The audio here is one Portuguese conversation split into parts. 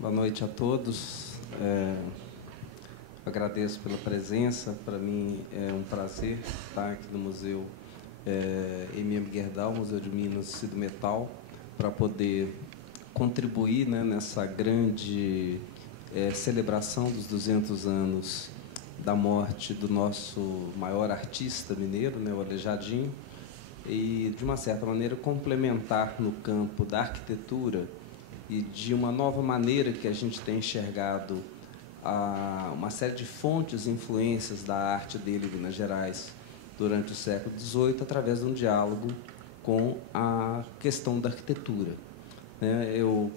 Boa noite a todos. Agradeço pela presença. Para mim é um prazer estar aqui no Museu MM Gerdau, Museu de Minas e do Metal, para poder contribuir, né, nessa grande celebração dos 200 anos da morte do nosso maior artista mineiro, né, o Aleijadinho, e, de uma certa maneira, complementar no campo da arquitetura e de uma nova maneira que a gente tem enxergado uma série de fontes e influências da arte dele em Minas Gerais durante o século XVIII, através de um diálogo com a questão da arquitetura.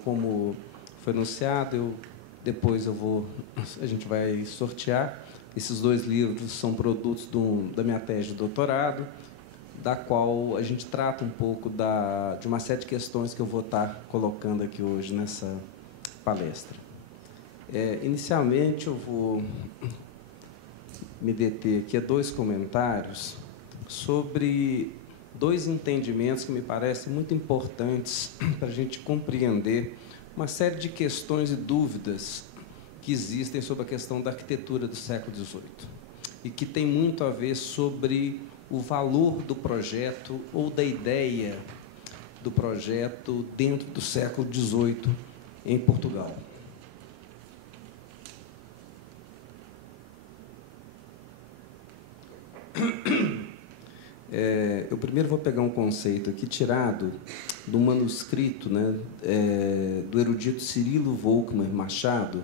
Como foi anunciado, depois a gente vai sortear. Esses dois livros são produtos da minha tese de doutorado, da qual a gente trata um pouco de uma série de questões que eu vou estar colocando aqui hoje nessa palestra. Inicialmente, eu vou me deter aqui a dois comentários sobre dois entendimentos que me parecem muito importantes para a gente compreender uma série de questões e dúvidas que existem sobre a questão da arquitetura do século XVIII e que tem muito a ver sobre o valor do projeto ou da ideia do projeto dentro do século XVIII em Portugal. Eu primeiro vou pegar um conceito aqui tirado do manuscrito, né, do erudito Cirilo Volkmann Machado,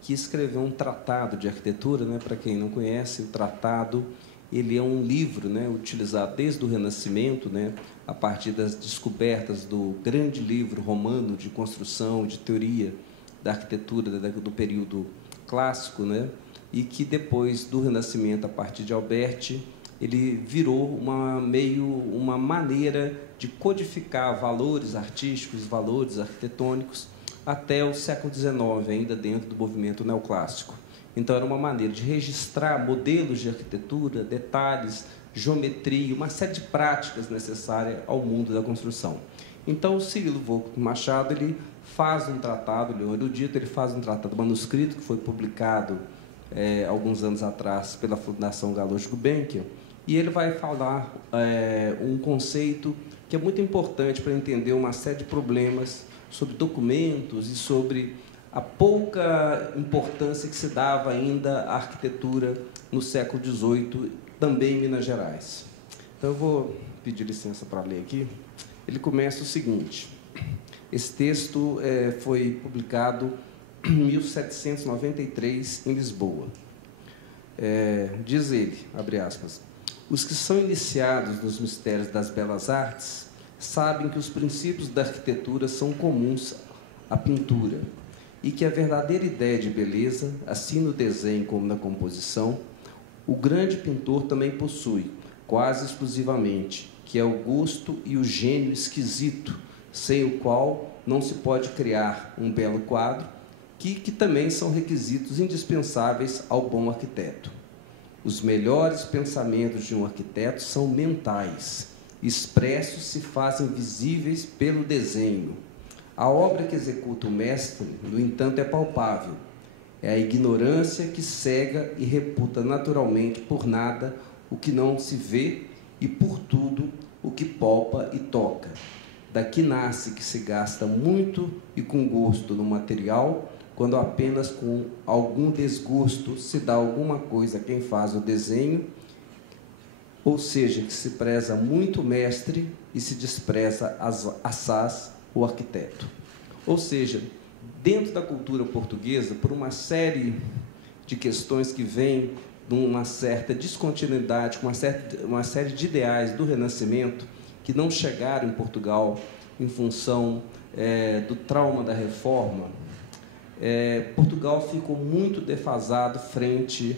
que escreveu um tratado de arquitetura, né? Para quem não conhece, o tratado ele é um livro, né, utilizado desde o Renascimento, né, a partir das descobertas do grande livro romano de construção, de teoria da arquitetura do período clássico, né, e que depois do Renascimento, a partir de Alberti, ele virou uma maneira de codificar valores artísticos, valores arquitetônicos, até o século XIX, ainda dentro do movimento neoclássico. Então, era uma maneira de registrar modelos de arquitetura, detalhes, geometria, uma série de práticas necessárias ao mundo da construção. Então, o Cirilo Volkmann Machado ele faz um tratado, ele é um erudito, ele faz um tratado manuscrito que foi publicado alguns anos atrás pela Fundação Galois Gulbenkian, e ele vai falar um conceito que é muito importante para entender uma série de problemas sobre documentos e sobre a pouca importância que se dava ainda à arquitetura no século XVIII, também em Minas Gerais. Então, eu vou pedir licença para ler aqui. Ele começa o seguinte. Esse texto foi publicado em 1793, em Lisboa. Diz ele, abre aspas, os que são iniciados nos mistérios das belas artes sabem que os princípios da arquitetura são comuns à pintura e que a verdadeira ideia de beleza, assim no desenho como na composição, o grande pintor também possui, quase exclusivamente, que é o gosto e o gênio esquisito, sem o qual não se pode criar um belo quadro, que também são requisitos indispensáveis ao bom arquiteto. Os melhores pensamentos de um arquiteto são mentais, expressos se fazem visíveis pelo desenho. A obra que executa o mestre, no entanto, é palpável. É a ignorância que cega e reputa naturalmente por nada o que não se vê e por tudo o que palpa e toca. Daqui nasce que se gasta muito e com gosto no material, quando apenas com algum desgosto se dá alguma coisa a quem faz o desenho, ou seja, que se preza muito o mestre e se despreza assaz o arquiteto. Ou seja, dentro da cultura portuguesa, por uma série de questões que vêm de uma certa descontinuidade, com uma série de ideais do Renascimento que não chegaram em Portugal em função do trauma da Reforma, Portugal ficou muito defasado frente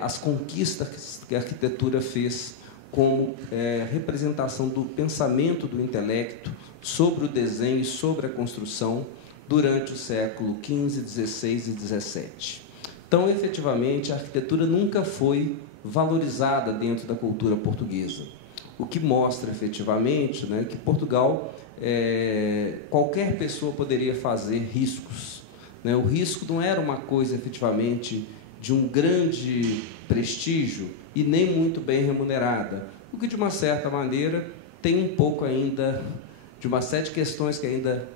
às conquistas que a arquitetura fez como representação do pensamento do intelecto sobre o desenho e sobre a construção durante o século XV, XVI e XVII. Então, efetivamente, a arquitetura nunca foi valorizada dentro da cultura portuguesa, o que mostra, efetivamente, que Portugal, qualquer pessoa poderia fazer riscos né? O risco não era uma coisa, efetivamente, de um grande prestígio e nem muito bem remunerada, o que, de uma certa maneira, tem um pouco ainda de uma série de questões que ainda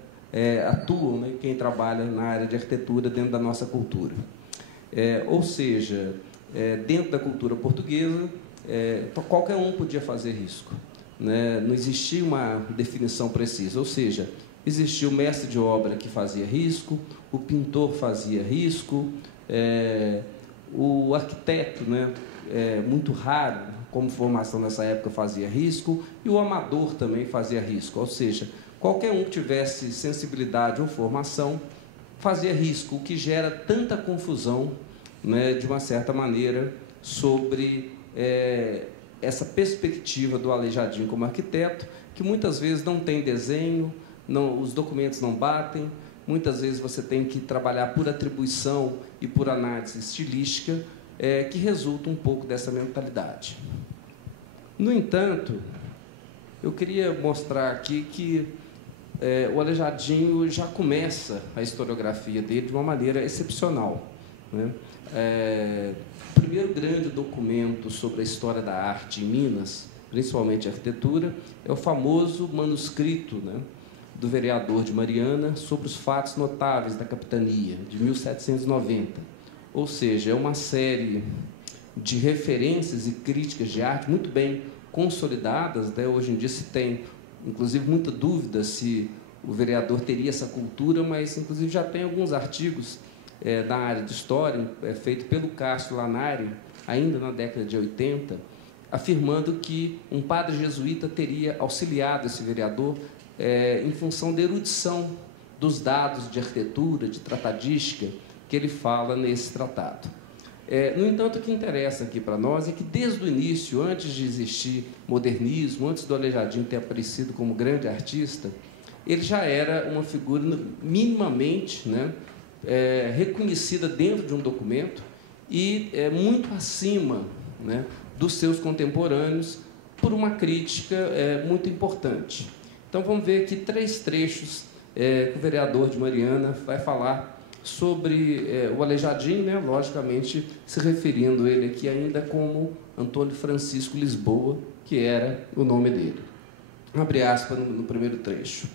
atuam, né, quem trabalha na área de arquitetura dentro da nossa cultura. Ou seja, dentro da cultura portuguesa, qualquer um podia fazer risco, né? Não existia uma definição precisa, ou seja, existia o mestre de obra que fazia risco, o pintor fazia risco, o arquiteto, né, muito raro, como formação nessa época, fazia risco, e o amador também fazia risco, ou seja, qualquer um que tivesse sensibilidade ou formação fazia risco, o que gera tanta confusão, né, de uma certa maneira, sobre essa perspectiva do Aleijadinho como arquiteto, que muitas vezes não tem desenho, os documentos não batem, muitas vezes você tem que trabalhar por atribuição e por análise estilística, que resulta um pouco dessa mentalidade. No entanto, eu queria mostrar aqui que o Aleijadinho já começa a historiografia dele de uma maneira excepcional, né? O primeiro grande documento sobre a história da arte em Minas, principalmente a arquitetura, é o famoso manuscrito, né, do vereador de Mariana sobre os fatos notáveis da capitania, de 1790. Ou seja, é uma série de referências e críticas de arte muito bem consolidadas, né? Hoje em dia se tem, inclusive, muita dúvida se o vereador teria essa cultura, mas, inclusive, já tem alguns artigos da área de história, feito pelo Castro Lanari, ainda na década de 80, afirmando que um padre jesuíta teria auxiliado esse vereador em função da erudição dos dados de arquitetura, de tratadística, que ele fala nesse tratado. No entanto, o que interessa aqui para nós é que, desde o início, antes de existir modernismo, antes do Aleijadinho ter aparecido como grande artista, ele já era uma figura minimamente, né, reconhecida dentro de um documento e muito acima, né, dos seus contemporâneos, por uma crítica muito importante. Então, vamos ver aqui 3 trechos que o vereador de Mariana vai falar sobre o Aleijadinho, né, logicamente se referindo a ele aqui ainda como Antônio Francisco Lisboa, que era o nome dele. Abre aspas no primeiro trecho.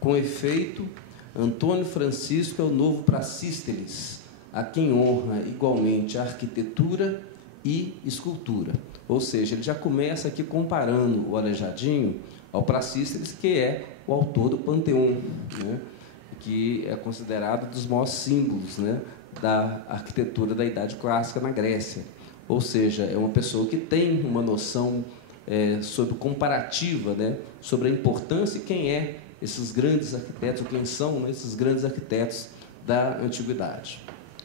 Com efeito, Antônio Francisco é o novo Pracísteles, a quem honra igualmente a arquitetura e escultura. Ou seja, ele já começa aqui comparando o Aleijadinho ao Pracísteles, que é o autor do Panteão, né, que é considerado dos maiores símbolos, né, da arquitetura da Idade Clássica na Grécia. Ou seja, é uma pessoa que tem uma noção sobre comparativa, né, sobre a importância e quem é esses grandes arquitetos, ou quem são, né, esses grandes arquitetos da antiguidade.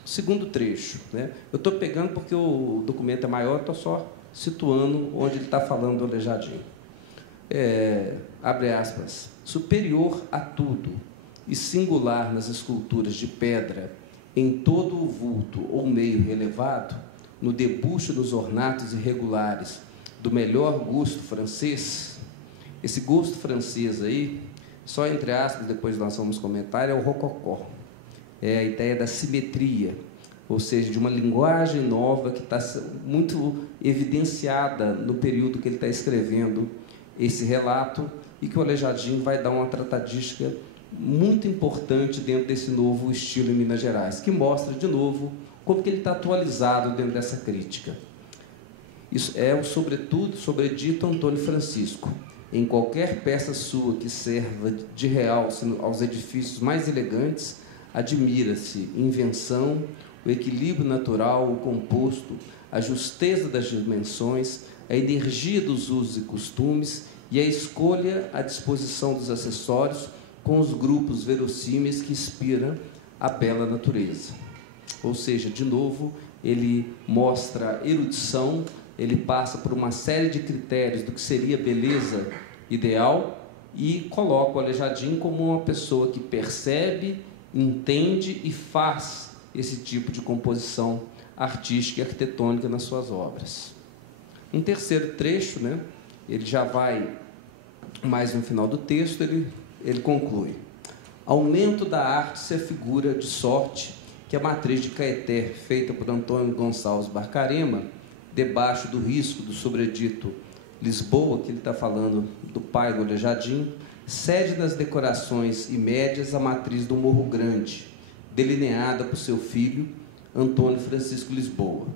Segundo trecho, né, eu estou pegando porque o documento é maior, estou só situando onde ele está falando do Aleijadinho. Abre aspas. Superior a tudo e singular nas esculturas de pedra, em todo o vulto ou meio relevado, no debuxo dos ornatos irregulares do melhor gosto francês, esse gosto francês aí, só entre aspas, depois nós vamos comentar, é o rococó. É a ideia da simetria, ou seja, de uma linguagem nova que está muito evidenciada no período que ele está escrevendo esse relato e que o Aleijadinho vai dar uma tratadística muito importante dentro desse novo estilo em Minas Gerais, que mostra, de novo, como que ele está atualizado dentro dessa crítica. Isso é o sobretudo, sobredito Antônio Francisco. Em qualquer peça sua que serva de realce aos edifícios mais elegantes, admira-se invenção, o equilíbrio natural, o composto, a justeza das dimensões, a energia dos usos e costumes e a escolha, a disposição dos acessórios com os grupos verossímeis que inspiram a bela natureza. Ou seja, de novo, ele mostra erudição, ele passa por uma série de critérios do que seria beleza ideal e coloca o Aleijadinho como uma pessoa que percebe, entende e faz esse tipo de composição artística e arquitetônica nas suas obras. Um terceiro trecho, né, ele já vai mais no final do texto, ele conclui. Aumento da arte se afigura de sorte que a matriz de Caeté, feita por Antônio Gonçalves Barcarema, debaixo do risco do sobredito Lisboa, que ele está falando do pai do Aleijadinho, cede nas decorações e médias a matriz do Morro Grande, delineada por seu filho, Antônio Francisco Lisboa.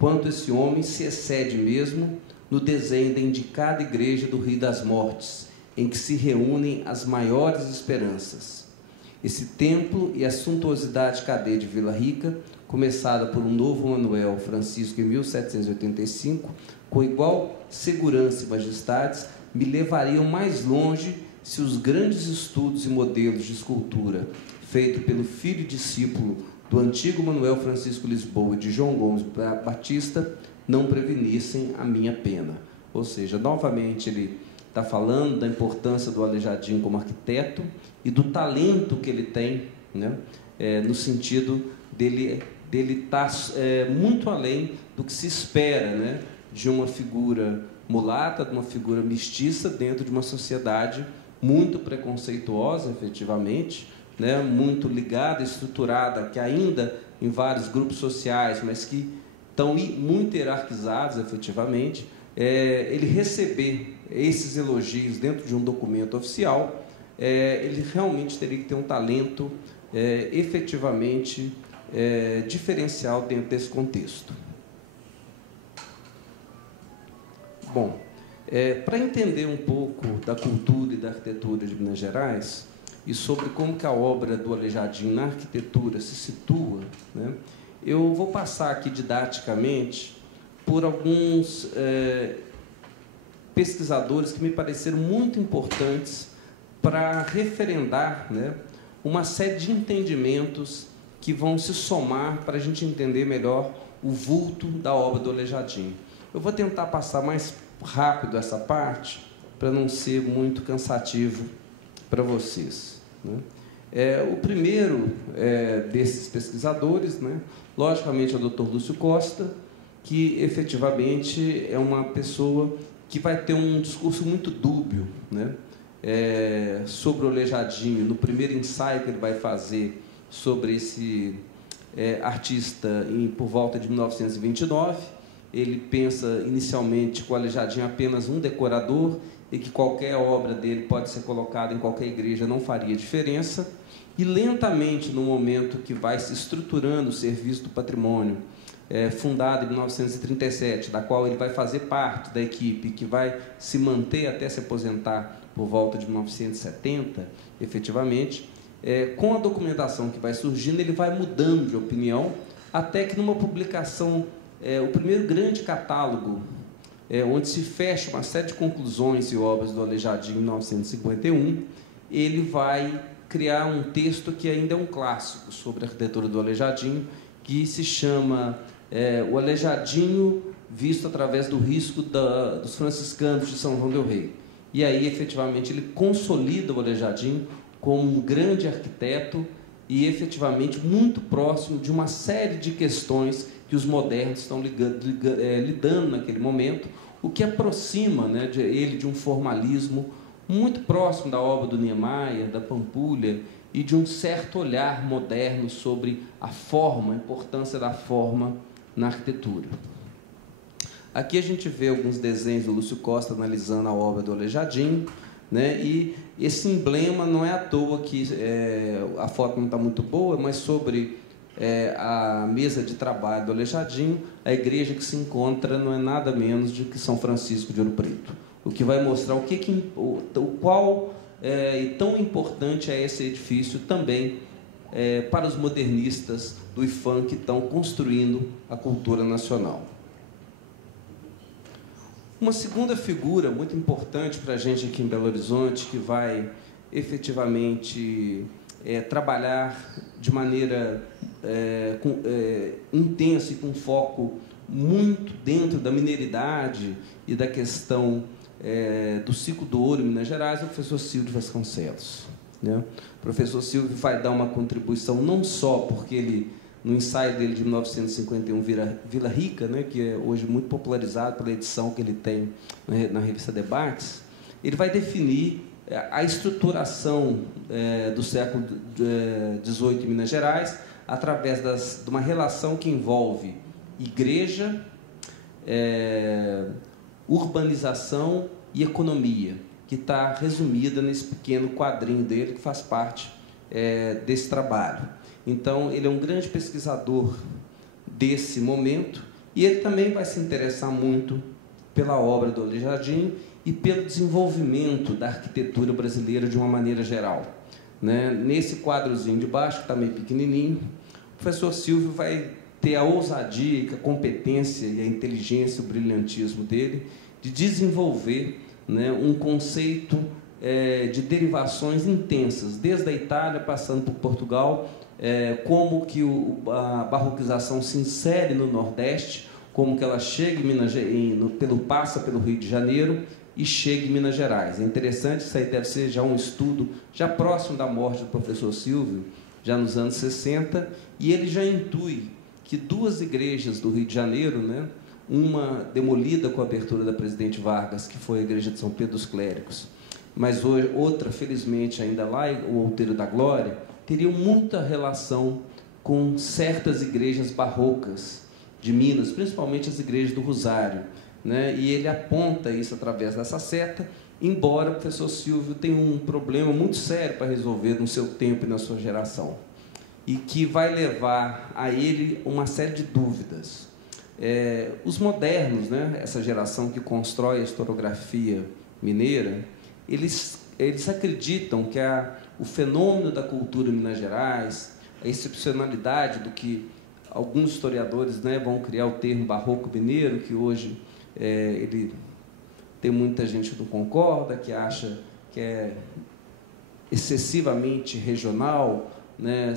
Quanto esse homem se excede mesmo no desenho da indicada igreja do Rio das Mortes, em que se reúnem as maiores esperanças. Esse templo e a suntuosidade cadeia de Vila Rica, começada por um novo Manuel Francisco em 1785, com igual segurança e majestades, me levariam mais longe se os grandes estudos e modelos de escultura feitos pelo filho e discípulo do antigo Manuel Francisco Lisboa e de João Gomes Batista não prevenissem a minha pena. Ou seja, novamente ele está falando da importância do Aleijadinho como arquiteto e do talento que ele tem, né? No sentido dele estar muito além do que se espera, né? De uma figura mulata, de uma figura mestiça dentro de uma sociedade muito preconceituosa, efetivamente, né? Muito ligada, estruturada, que ainda em vários grupos sociais, mas que estão muito hierarquizados, efetivamente. Ele receber esses elogios dentro de um documento oficial, ele realmente teria que ter um talento efetivamente diferencial dentro desse contexto. Bom, para entender um pouco da cultura e da arquitetura de Minas Gerais e sobre como que a obra do Aleijadinho na arquitetura se situa, né, eu vou passar aqui didaticamente por alguns pesquisadores que me pareceram muito importantes para referendar, né, uma série de entendimentos que vão se somar para a gente entender melhor o vulto da obra do Aleijadinho. Eu vou tentar passar mais rápido essa parte para não ser muito cansativo para vocês, né? O primeiro desses pesquisadores, né, logicamente, é o Dr. Lúcio Costa, que efetivamente é uma pessoa que vai ter um discurso muito dúbio, né, sobre o Aleijadinho, no primeiro ensaio que ele vai fazer sobre esse artista por volta de 1929. Ele pensa inicialmente que o Aleijadinho é apenas um decorador e que qualquer obra dele pode ser colocada em qualquer igreja, não faria diferença. E lentamente, no momento que vai se estruturando o Serviço do Patrimônio, fundado em 1937, da qual ele vai fazer parte da equipe, que vai se manter até se aposentar por volta de 1970, efetivamente, com a documentação que vai surgindo, ele vai mudando de opinião, até que numa publicação, o primeiro grande catálogo, onde se fecha uma série de conclusões e obras do Aleijadinho em 1951, ele vai criar um texto que ainda é um clássico sobre a arquitetura do Aleijadinho, que se chama O Aleijadinho visto através do risco dos franciscanos de São João del Rei. E aí, efetivamente, ele consolida o Aleijadinho como um grande arquiteto e, efetivamente, muito próximo de uma série de questões que os modernos estão lidando naquele momento, o que aproxima, né, ele de um formalismo muito próximo da obra do Niemeyer, da Pampulha, e de um certo olhar moderno sobre a forma, a importância da forma na arquitetura. Aqui a gente vê alguns desenhos do Lúcio Costa analisando a obra do Aleijadinho, né? E esse emblema não é à toa que a foto não está muito boa, mas sobre a mesa de trabalho do Aleijadinho, a igreja que se encontra não é nada menos do que São Francisco de Ouro Preto, o que vai mostrar qual e tão importante é esse edifício também para os modernistas do IFAM que estão construindo a cultura nacional. Uma segunda figura muito importante para a gente aqui em Belo Horizonte, que vai efetivamente trabalhar de maneira intensa e com foco muito dentro da mineridade e da questão do ciclo do ouro em Minas Gerais, é o professor Silvio Vasconcelos, né? O professor Silvio vai dar uma contribuição não só porque ele, no ensaio dele de 1951, Vila Rica, né, que é hoje muito popularizado pela edição que ele tem na revista Debates, ele vai definir a estruturação do século XVIII em Minas Gerais, através de uma relação que envolve igreja, urbanização e economia, que está resumida nesse pequeno quadrinho dele, que faz parte desse trabalho. Então, ele é um grande pesquisador desse momento, e ele também vai se interessar muito pela obra do Aleijadinho e pelo desenvolvimento da arquitetura brasileira de uma maneira geral. Né? Nesse quadrozinho de baixo, que está meio pequenininho, o professor Silvio vai ter a ousadia, a competência e a inteligência, o brilhantismo dele, de desenvolver, né, um conceito de derivações intensas, desde a Itália, passando por Portugal, como que a barroquização se insere no Nordeste, como que ela chega passa pelo Rio de Janeiro e chega em Minas Gerais. É interessante, isso aí deve ser já um estudo já próximo da morte do professor Silvio, já nos anos 60, e ele já intui que duas igrejas do Rio de Janeiro, né, uma demolida com a abertura da Presidente Vargas, que foi a igreja de São Pedro dos Clérigos, mas hoje, outra, felizmente, ainda lá, o Outeiro da Glória, teriam muita relação com certas igrejas barrocas de Minas, principalmente as igrejas do Rosário, né? E ele aponta isso através dessa seta, embora o professor Silvio tenha um problema muito sério para resolver no seu tempo e na sua geração, e que vai levar a ele uma série de dúvidas. Os modernos, né, essa geração que constrói a historiografia mineira, eles acreditam que o fenômeno da cultura em Minas Gerais, a excepcionalidade do que alguns historiadores, né, vão criar o termo barroco mineiro, que hoje ele tem muita gente que não concorda, que acha que é excessivamente regional, né,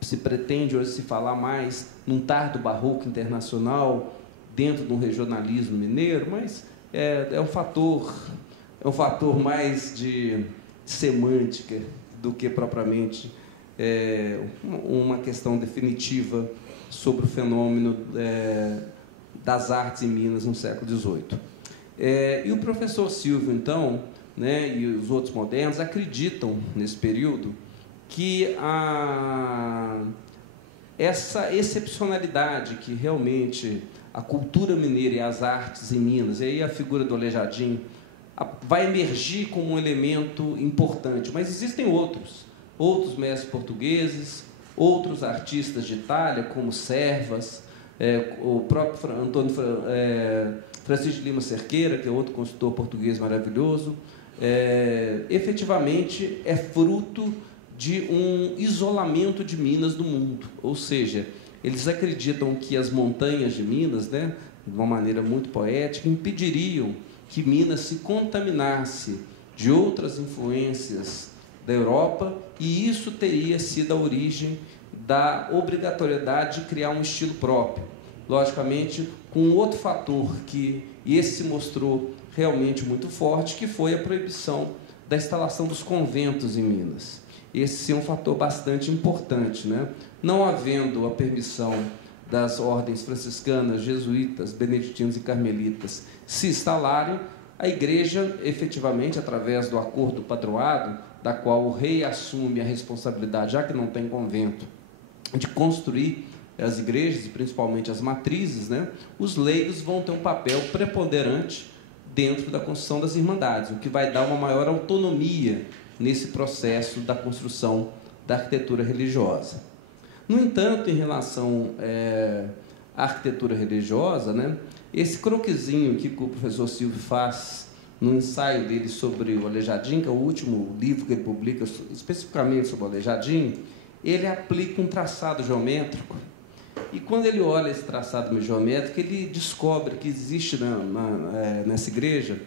se pretende hoje se falar mais num tardo barroco internacional dentro de um regionalismo mineiro, mas é um fator mais de semântica do que propriamente uma questão definitiva sobre o fenômeno das artes em Minas no século XVIII. E o professor Silvio, então, né, e os outros modernos acreditam, nesse período, que essa excepcionalidade que realmente a cultura mineira e as artes em Minas, e aí a figura do Aleijadinho, vai emergir como um elemento importante, mas existem outros mestres portugueses, outros artistas de Itália, como Servas, o próprio Francisco de Lima Cerqueira, que é outro consultor português maravilhoso, efetivamente é fruto de um isolamento de Minas do mundo, ou seja, eles acreditam que as montanhas de Minas, né, de uma maneira muito poética, impediriam que Minas se contaminasse de outras influências da Europa, e isso teria sido a origem da obrigatoriedade de criar um estilo próprio. Logicamente, com um outro fator que esse se mostrou realmente muito forte, que foi a proibição da instalação dos conventos em Minas. Esse sim é um fator bastante importante, né? Não havendo a permissão das ordens franciscanas, jesuítas, beneditinos e carmelitas se instalarem, a igreja, efetivamente, através do acordo do padroado, da qual o rei assume a responsabilidade, já que não tem convento, de construir as igrejas, e principalmente as matrizes, né? Os leigos vão ter um papel preponderante dentro da construção das irmandades, o que vai dar uma maior autonomia nesse processo da construção da arquitetura religiosa. No entanto, em relação à arquitetura religiosa, né, esse croquisinho que o professor Silvio faz no ensaio dele sobre o Aleijadinho, que é o último livro que ele publica especificamente sobre o Aleijadinho, ele aplica um traçado geométrico, e quando ele olha esse traçado geométrico, ele descobre que existe nessa igreja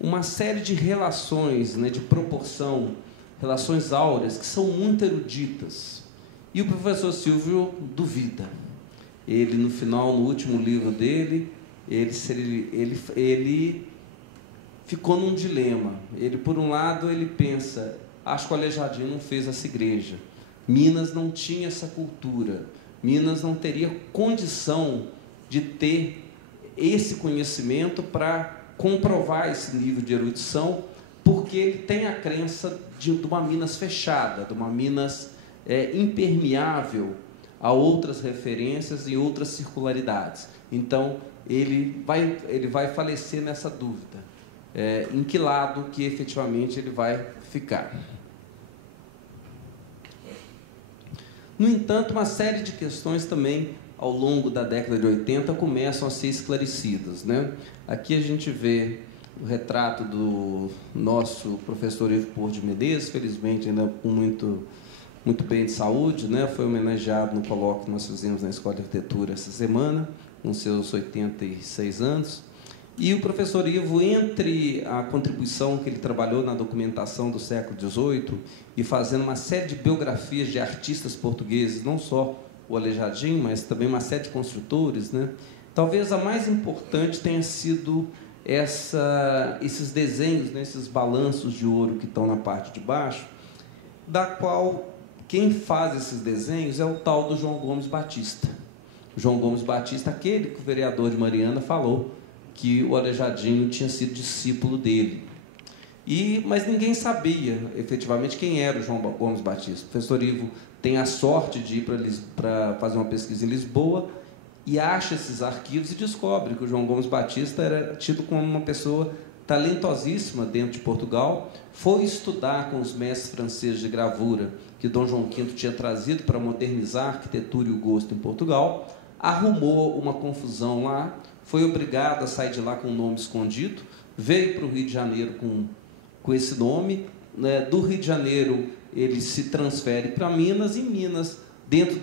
uma série de relações, né, de proporção, relações áureas, que são muito eruditas. E o professor Silvio duvida. Ele, no final, no último livro dele, ele ficou num dilema. Ele, por um lado, ele pensa, acho que o Aleijadinho não fez essa igreja. Minas não tinha essa cultura. Minas não teria condição de ter esse conhecimento para comprovar esse nível de erudição porque ele tem a crença de uma Minas fechada, de uma Minas impermeável a outras referências e outras circularidades. Então, ele vai falecer nessa dúvida. Em que lado que efetivamente ele vai ficar. No entanto, uma série de questões também, ao longo da década de 80, começam a ser esclarecidas, né? Aqui a gente vê o retrato do nosso professor Ivo Porto de Medeiros, felizmente ainda com muito bem de saúde, né? Foi homenageado no colóquio que nós fizemos na Escola de Arquitetura essa semana, com seus 86 anos. E o professor Ivo, entre a contribuição que ele trabalhou na documentação do século XVIII e fazendo uma série de biografias de artistas portugueses, não só o Aleijadinho, mas também uma série de construtores, né? Talvez a mais importante tenha sido esses desenhos, né? Esses balanços de ouro que estão na parte de baixo, da qual quem faz esses desenhos é o tal do João Gomes Batista. O João Gomes Batista, aquele que o vereador de Mariana falou, que o Aleijadinho tinha sido discípulo dele. Mas ninguém sabia, efetivamente, quem era o João Gomes Batista. O professor Ivo tem a sorte de ir para fazer uma pesquisa em Lisboa e acha esses arquivos e descobre que o João Gomes Batista era tido como uma pessoa talentosíssima dentro de Portugal, foi estudar com os mestres franceses de gravura que Dom João V tinha trazido para modernizar a arquitetura e o gosto em Portugal, arrumou uma confusão lá, foi obrigado a sair de lá com um nome escondido, veio para o Rio de Janeiro com esse nome, né? Do Rio de Janeiro ele se transfere para Minas, e Minas, dentro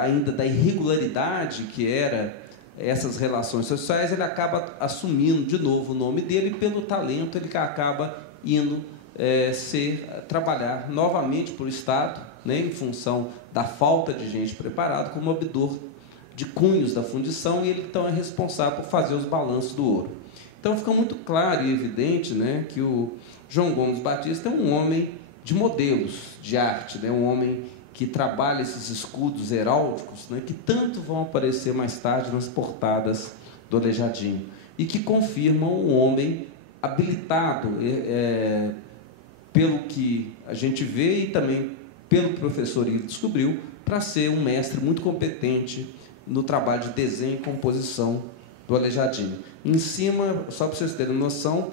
ainda da irregularidade que era essas relações sociais, ele acaba assumindo de novo o nome dele, e pelo talento ele acaba indo trabalhar novamente para o Estado, né? Em função da falta de gente preparada, como abridor de cunhos da fundição, e ele então é responsável por fazer os balanços do ouro. Então fica muito claro e evidente, né, que o João Gomes Batista é um homem de modelos de arte, né, um homem que trabalha esses escudos heráldicos, né, que tanto vão aparecer mais tarde nas portadas do Aleijadinho, e que confirmam um homem habilitado, pelo que a gente vê e também pelo que o professor Ivo descobriu, para ser um mestre muito competente no trabalho de desenho e composição do Aleijadinho. Em cima, só para vocês terem noção,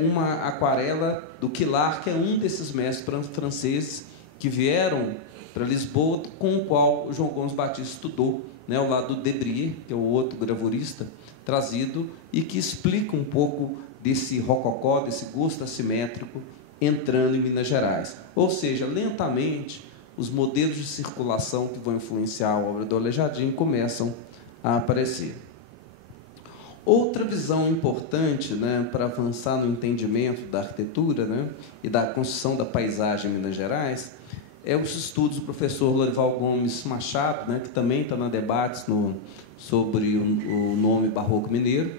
uma aquarela do Quilar, que é um desses mestres franceses que vieram para Lisboa, com o qual o João Gomes Batista estudou, né, ao lado do Debré, que é o outro gravurista trazido, e que explica um pouco desse rococó, desse gosto assimétrico entrando em Minas Gerais. Ou seja, lentamente, os modelos de circulação que vão influenciar a obra do Aleijadinho começam a aparecer. Outra visão importante, né, para avançar no entendimento da arquitetura, né, e da construção da paisagem em Minas Gerais, é os estudos do professor Lorival Gomes Machado, né, que também está na debates sobre o nome barroco mineiro.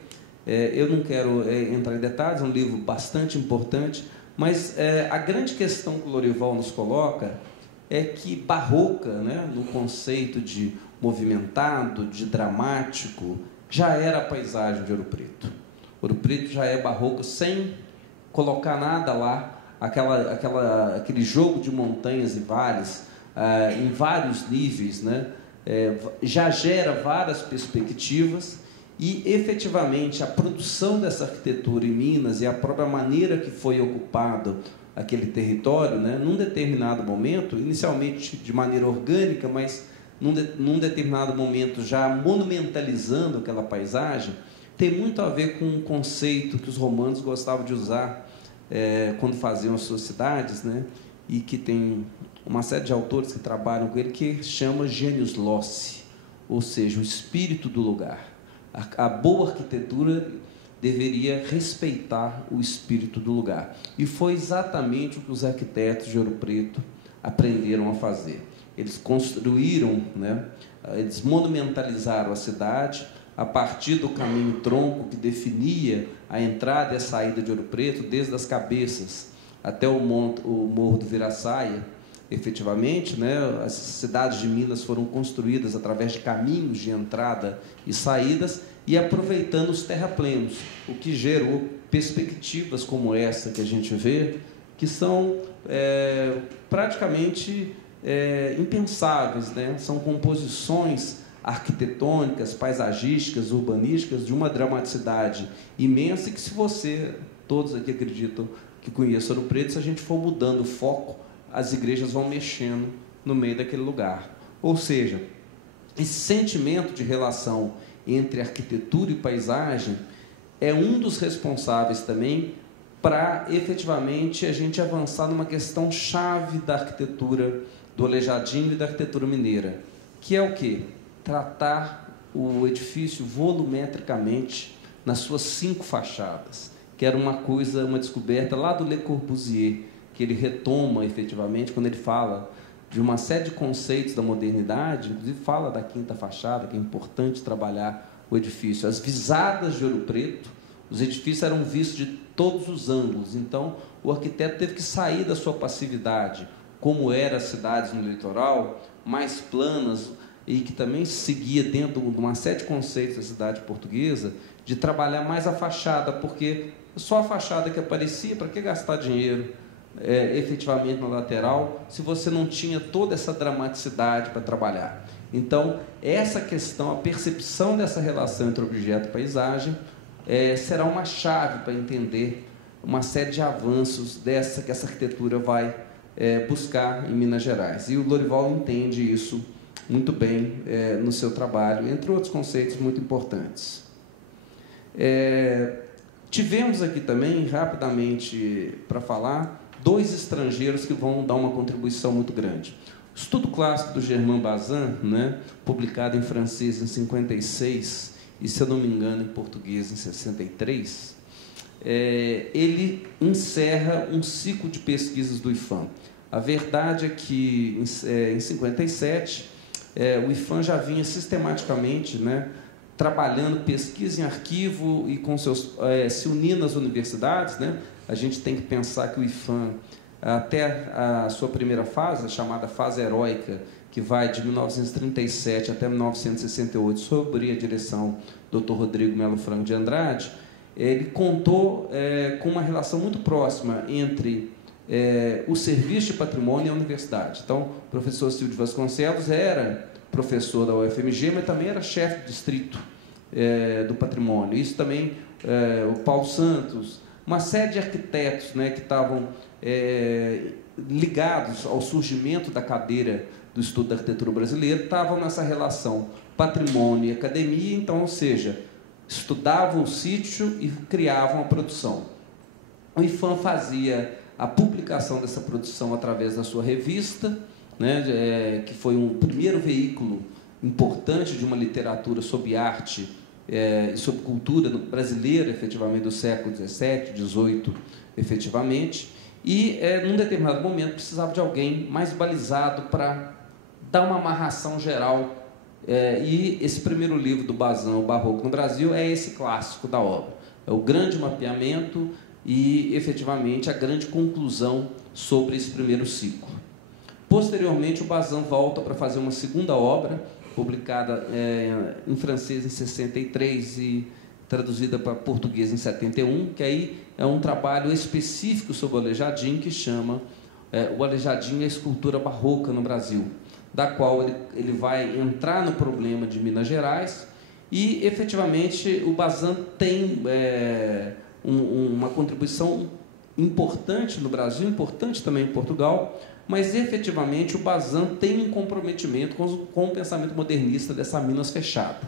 Eu não quero entrar em detalhes, é um livro bastante importante, mas a grande questão que o Lorival nos coloca é que barroca, né, no conceito de movimentado, de dramático, já era a paisagem de Ouro Preto. Ouro Preto já é barroco sem colocar nada lá, aquele jogo de montanhas e vales, em vários níveis, né, já gera várias perspectivas, e efetivamente a produção dessa arquitetura em Minas e a própria maneira que foi ocupado aquele território, né, num determinado momento, inicialmente de maneira orgânica, mas num determinado momento já monumentalizando aquela paisagem, tem muito a ver com um conceito que os romanos gostavam de usar quando faziam as suas cidades, né, e que tem uma série de autores que trabalham com ele, que chama genius loci, ou seja, o espírito do lugar. A boa arquitetura deveria respeitar o espírito do lugar. E foi exatamente o que os arquitetos de Ouro Preto aprenderam a fazer. Eles construíram, né, eles monumentalizaram a cidade a partir do caminho-tronco que definia a entrada e a saída de Ouro Preto, desde as cabeças até o Morro do Viraçaia. Efetivamente, né, as cidades de Minas foram construídas através de caminhos de entrada e saídas, e aproveitando os terraplenos, o que gerou perspectivas como essa que a gente vê, que são praticamente impensáveis, né? São composições arquitetônicas, paisagísticas, urbanísticas de uma dramaticidade imensa e que, se você, todos aqui acreditam que conheçam Ouro Preto, se a gente for mudando o foco, as igrejas vão mexendo no meio daquele lugar. Ou seja, esse sentimento de relação entre arquitetura e paisagem é um dos responsáveis também para, efetivamente, a gente avançar numa questão chave da arquitetura do Aleijadinho e da arquitetura mineira, que é o quê? Tratar o edifício volumetricamente nas suas 5 fachadas, que era uma descoberta lá do Le Corbusier, que ele retoma, efetivamente, quando ele fala de uma série de conceitos da modernidade, inclusive fala da 5ª fachada, que é importante trabalhar o edifício. As visadas de Ouro Preto, os edifícios eram vistos de todos os ângulos, então o arquiteto teve que sair da sua passividade, como eram as cidades no litoral, mais planas, e que também seguia dentro de uma série de conceitos da cidade portuguesa, de trabalhar mais a fachada, porque só a fachada que aparecia, para que gastar dinheiro efetivamente na lateral, se você não tinha toda essa dramaticidade para trabalhar? Então, essa questão, a percepção dessa relação entre objeto e paisagem, será uma chave para entender uma série de avanços que essa arquitetura vai buscar em Minas Gerais. E o Lorival entende isso muito bem no seu trabalho, entre outros conceitos muito importantes. Tivemos aqui também, rapidamente para falar, 2 estrangeiros que vão dar uma contribuição muito grande. O Estudo Clássico do Germain Bazin, né, publicado em francês em 56 e, se eu não me engano, em português em 63, ele encerra um ciclo de pesquisas do IPHAN. A verdade é que, em 57, o IPHAN já vinha sistematicamente, né, trabalhando pesquisa em arquivo e com se unindo às universidades, né? A gente tem que pensar que o IPHAN, até a sua primeira fase, a chamada fase heróica, que vai de 1937 até 1968, sob a direção do Dr. Rodrigo Melo Franco de Andrade, ele contou com uma relação muito próxima entre o serviço de patrimônio e a universidade. Então, o professor Silvio Vasconcelos era professor da UFMG, mas também era chefe de distrito do patrimônio. Isso também, o Paulo Santos, uma série de arquitetos, né, que estavam ligados ao surgimento da cadeira do estudo da arquitetura brasileira, estavam nessa relação patrimônio e academia, então, ou seja, estudavam o sítio e criavam a produção. O IPHAN fazia a publicação dessa produção através da sua revista, né, que foi um primeiro veículo importante de uma literatura sobre arte e sobre cultura brasileira, efetivamente, do século XVII, XVIII, efetivamente, e, num determinado momento, precisava de alguém mais balizado para dar uma amarração geral, e esse primeiro livro do Bazin, O Barroco no Brasil, é esse clássico da obra. É o grande mapeamento e, efetivamente, a grande conclusão sobre esse primeiro ciclo. Posteriormente, o Bazin volta para fazer uma segunda obra, publicada em francês em 63 e traduzida para português em 71, que aí é um trabalho específico sobre o Aleijadinho, que chama O Aleijadinho e a Escultura Barroca no Brasil, da qual ele vai entrar no problema de Minas Gerais, e, efetivamente, o Bazin tem uma contribuição importante no Brasil, importante também em Portugal, mas, efetivamente, o Bazin tem um comprometimento com o pensamento modernista dessa Minas fechada.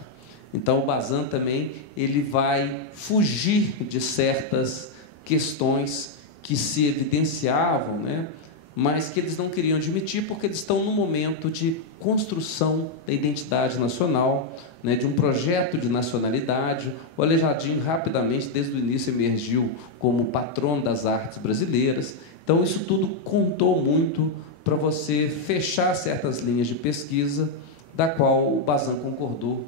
Então, o Bazin também ele vai fugir de certas questões que se evidenciavam, né, mas que eles não queriam admitir, porque eles estão no momento de construção da identidade nacional, né, de um projeto de nacionalidade. O Aleijadinho, rapidamente, desde o início, emergiu como patrono das artes brasileiras. Então, isso tudo contou muito para você fechar certas linhas de pesquisa, da qual o Bazin concordou,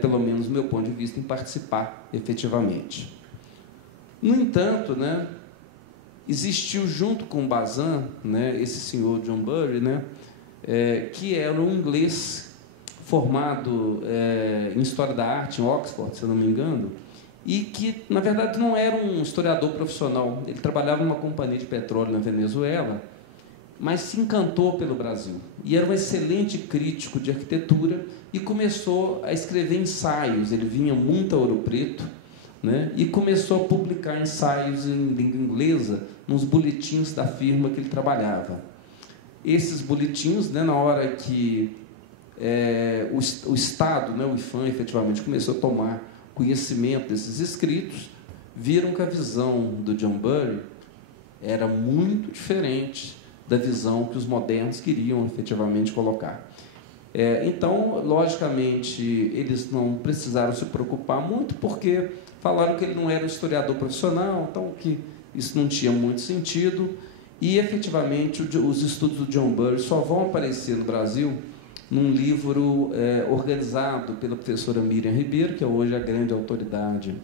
pelo menos do meu ponto de vista, em participar efetivamente. No entanto, né, existiu junto com o Bazin, né, esse senhor John Bury, né, que era um inglês formado em História da Arte em Oxford, se eu não me engano, e que, na verdade, não era um historiador profissional. Ele trabalhava numa companhia de petróleo na Venezuela, mas se encantou pelo Brasil. E era um excelente crítico de arquitetura e começou a escrever ensaios. Ele vinha muito a Ouro Preto, né? E começou a publicar ensaios em língua inglesa nos boletins da firma que ele trabalhava. Esses boletins, né, na hora que o Estado, né, o IPHAN, efetivamente começou a tomar conhecimento desses escritos, viram que a visão do John Bury era muito diferente da visão que os modernos queriam efetivamente colocar. Então, logicamente, eles não precisaram se preocupar muito, porque falaram que ele não era um historiador profissional, então que isso não tinha muito sentido, e efetivamente os estudos do John Bury só vão aparecer no Brasil num livro organizado pela professora Miriam Ribeiro, que é hoje a grande autoridade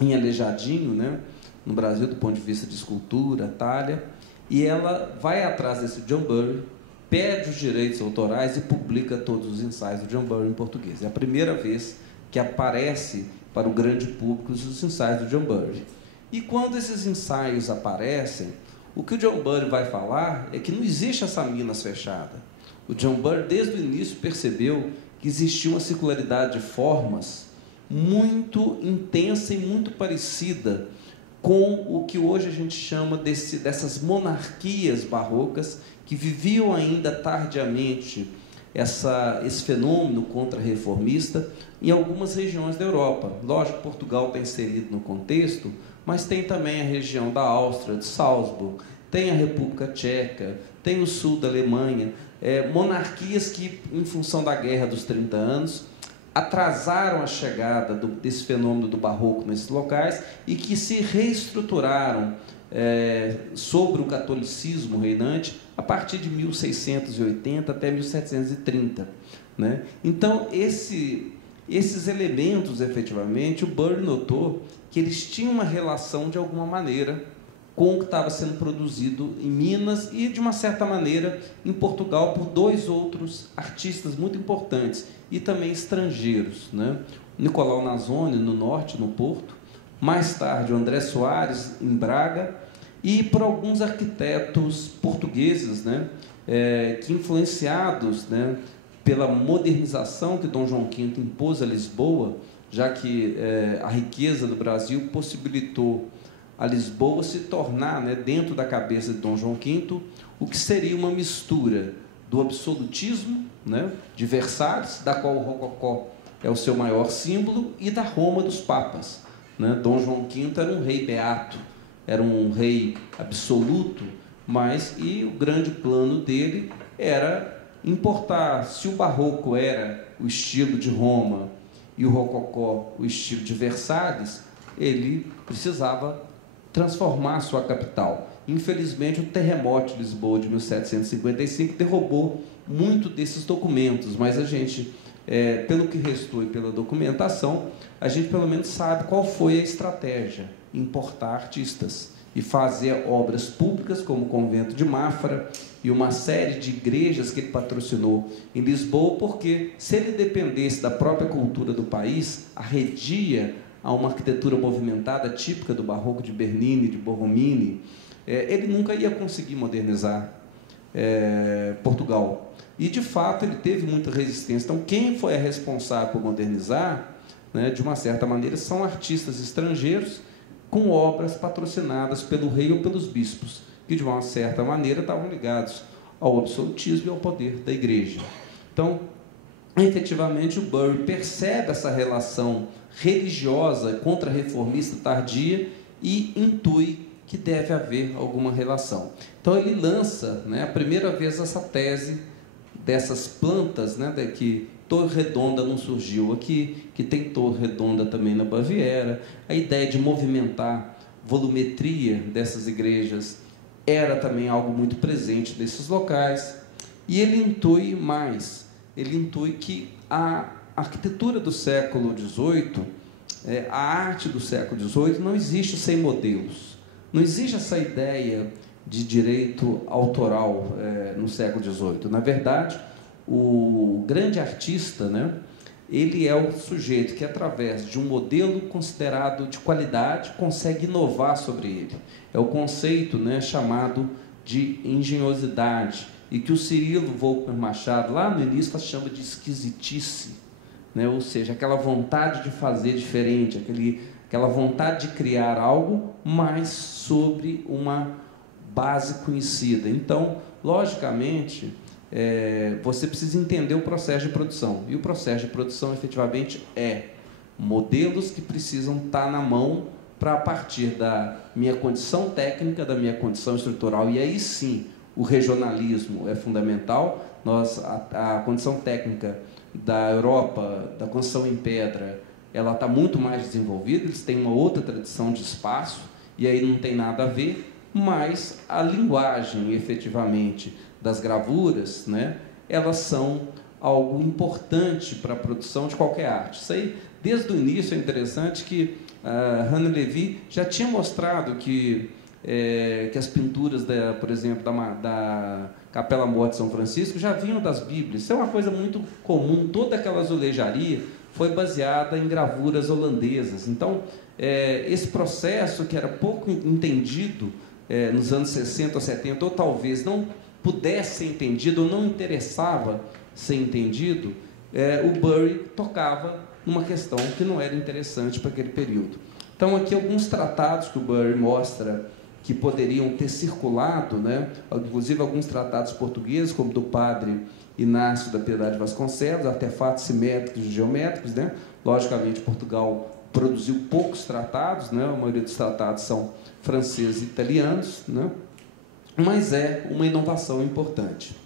em Aleijadinho, né, no Brasil, do ponto de vista de escultura, talha, e ela vai atrás desse John Bury, pede os direitos autorais e publica todos os ensaios do John Bury em português. É a primeira vez que aparece para o grande público os ensaios do John Bury. E quando esses ensaios aparecem, o que o John Bury vai falar é que não existe essa Minas fechada. O John Bury, desde o início, percebeu que existia uma circularidade de formas muito intensa e muito parecida com o que hoje a gente chama dessas monarquias barrocas que viviam ainda tardiamente esse fenômeno contra-reformista em algumas regiões da Europa. Lógico, Portugal está inserido no contexto, mas tem também a região da Áustria, de Salzburg, tem a República Tcheca, tem o sul da Alemanha, monarquias que, em função da Guerra dos 30 anos, atrasaram a chegada desse fenômeno do barroco nesses locais e que se reestruturaram sobre o catolicismo reinante a partir de 1680 até 1730. Né? Então, esses elementos, efetivamente, o Bury notou que eles tinham uma relação, de alguma maneira, com o que estava sendo produzido em Minas e, de uma certa maneira, em Portugal, por dois outros artistas muito importantes e também estrangeiros, né? Nicolau Nazoni, no norte, no Porto, mais tarde o André Soares, em Braga, e por alguns arquitetos portugueses, né? Que, influenciados, né, pela modernização que Dom João V impôs a Lisboa, já que a riqueza do Brasil possibilitou a Lisboa se tornar, né, dentro da cabeça de Dom João V, o que seria uma mistura do absolutismo, né, de Versalhes, da qual o Rococó é o seu maior símbolo, e da Roma dos Papas. Né? Dom João V era um rei beato, era um rei absoluto, e o grande plano dele era importar, se o barroco era o estilo de Roma e o Rococó o estilo de Versalhes, ele precisava transformar sua capital. Infelizmente, o terremoto de Lisboa de 1755 derrubou muito desses documentos, mas a gente, pelo que restou e pela documentação, a gente pelo menos sabe qual foi a estratégia: importar artistas e fazer obras públicas, como o Convento de Mafra e uma série de igrejas que ele patrocinou em Lisboa, porque se ele dependesse da própria cultura do país, arredia a uma arquitetura movimentada típica do barroco de Bernini, de Borromini, ele nunca ia conseguir modernizar Portugal. E, de fato, ele teve muita resistência. Então, quem foi a responsável por modernizar, né, de uma certa maneira, são artistas estrangeiros com obras patrocinadas pelo rei ou pelos bispos, que, de uma certa maneira, estavam ligados ao absolutismo e ao poder da igreja. Então, efetivamente, o Bury percebe essa relação religiosa contra-reformista tardia e intui que deve haver alguma relação. Então, ele lança, né, a primeira vez essa tese dessas plantas, né, que Torre Redonda não surgiu aqui, que tem Torre Redonda também na Baviera. A ideia de movimentar volumetria dessas igrejas era também algo muito presente nesses locais. E ele intui mais, ele intui que a arquitetura do século XVIII, a arte do século XVIII, não existe sem modelos. Não existe essa ideia de direito autoral no século XVIII. Na verdade, o grande artista, né, ele é o sujeito que, através de um modelo considerado de qualidade, consegue inovar sobre ele. É o conceito, né, chamado de engenhosidade, e que o Cirilo Volkmer Machado, lá no início, chama de esquisitice, né? Ou seja, aquela vontade de fazer diferente, aquela vontade de criar algo, mas sobre uma base conhecida. Então, logicamente, você precisa entender o processo de produção. E o processo de produção, efetivamente, é modelos que precisam estar na mão para, a partir da minha condição técnica, da minha condição estrutural, e aí sim o regionalismo é fundamental. A condição técnica da Europa, da construção em pedra, ela está muito mais desenvolvida, eles têm uma outra tradição de espaço, e aí não tem nada a ver, mas a linguagem, efetivamente, das gravuras, né, elas são algo importante para a produção de qualquer arte. Isso aí, desde o início, é interessante que René Lévy já tinha mostrado que as pinturas, por exemplo, da Capela Mor de São Francisco já vinham das Bíblias. Isso é uma coisa muito comum. Toda aquela azulejaria foi baseada em gravuras holandesas. Então, esse processo, que era pouco entendido nos anos 60 ou 70, ou talvez não pudesse ser entendido, ou não interessava ser entendido, o Bury tocava numa questão que não era interessante para aquele período. Então, aqui alguns tratados que o Bury mostra que poderiam ter circulado, né? Inclusive alguns tratados portugueses, como do padre Inácio da Piedade Vasconcelos, artefatos simétricos e geométricos, né? Logicamente, Portugal produziu poucos tratados, né? A maioria dos tratados são franceses e italianos, né? Mas é uma inovação importante.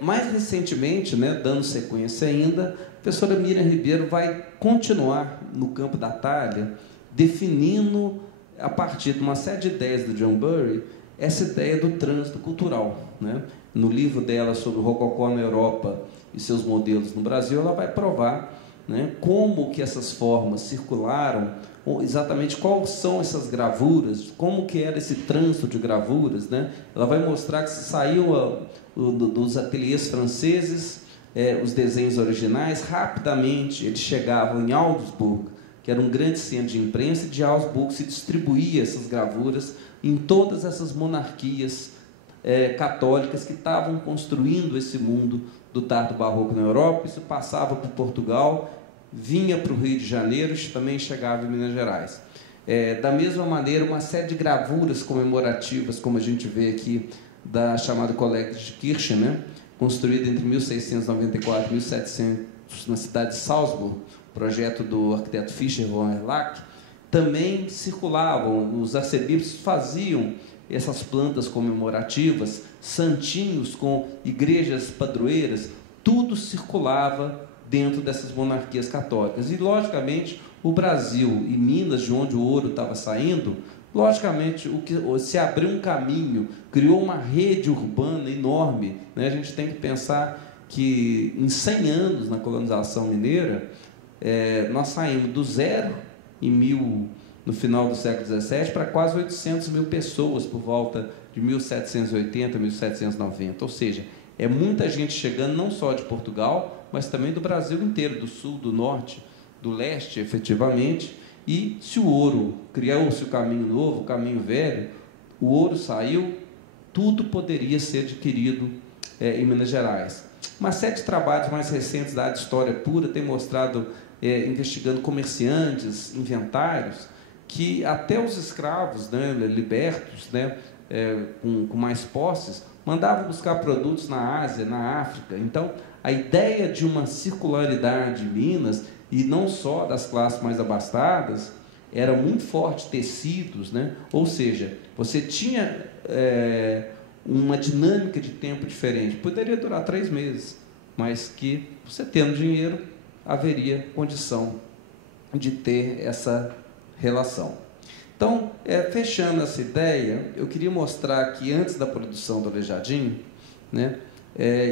Mais recentemente, né, dando sequência ainda, a professora Miriam Ribeiro vai continuar no campo da talha, definindo, a partir de uma série de ideias do John Bury, essa ideia do trânsito cultural, né? No livro dela sobre o Rococó na Europa e seus modelos no Brasil, ela vai provar, né, como que essas formas circularam, exatamente quais são essas gravuras, como que era esse trânsito de gravuras, né? Ela vai mostrar que se saiu dos ateliês franceses, os desenhos originais, rapidamente eles chegavam em Augsburg, que era um grande centro de imprensa, e de Augsburg se distribuía essas gravuras em todas essas monarquias católicas que estavam construindo esse mundo do tardo barroco na Europa. Isso passava por Portugal, vinha para o Rio de Janeiro e também chegava em Minas Gerais. Da mesma maneira, uma série de gravuras comemorativas, como a gente vê aqui, da chamada Colégio de Kirchen, né? Construída entre 1694 e 1700 na cidade de Salzburg, projeto do arquiteto Fischer von Erlach, também circulavam. Os arcebispos faziam essas plantas comemorativas, santinhos com igrejas padroeiras, tudo circulava dentro dessas monarquias católicas. E, logicamente, o Brasil e Minas, de onde o ouro estava saindo, logicamente, se abriu um caminho, criou uma rede urbana enorme, né? A gente tem que pensar que, em 100 anos na colonização mineira, nós saímos do zero no final do século XVII para quase 800 mil pessoas por volta de 1780, 1790. Ou seja, é muita gente chegando, não só de Portugal, mas também do Brasil inteiro, do sul, do norte, do leste, efetivamente. E se o ouro criou-se o caminho novo, o caminho velho, o ouro saiu, tudo poderia ser adquirido em Minas Gerais. Uma série de trabalhos mais recentes da área de história pura tem mostrado, investigando comerciantes, inventários, que até os escravos, né, libertos, né, com mais posses, mandavam buscar produtos na Ásia, na África. Então, a ideia de uma circularidade em Minas, e não só das classes mais abastadas, era muito forte. Tecidos, né? Ou seja, você tinha uma dinâmica de tempo diferente. Poderia durar 3 meses, mas que, você tendo dinheiro, haveria condição de ter essa relação. Então, fechando essa ideia, eu queria mostrar que, antes da produção do Aleijadinho, né,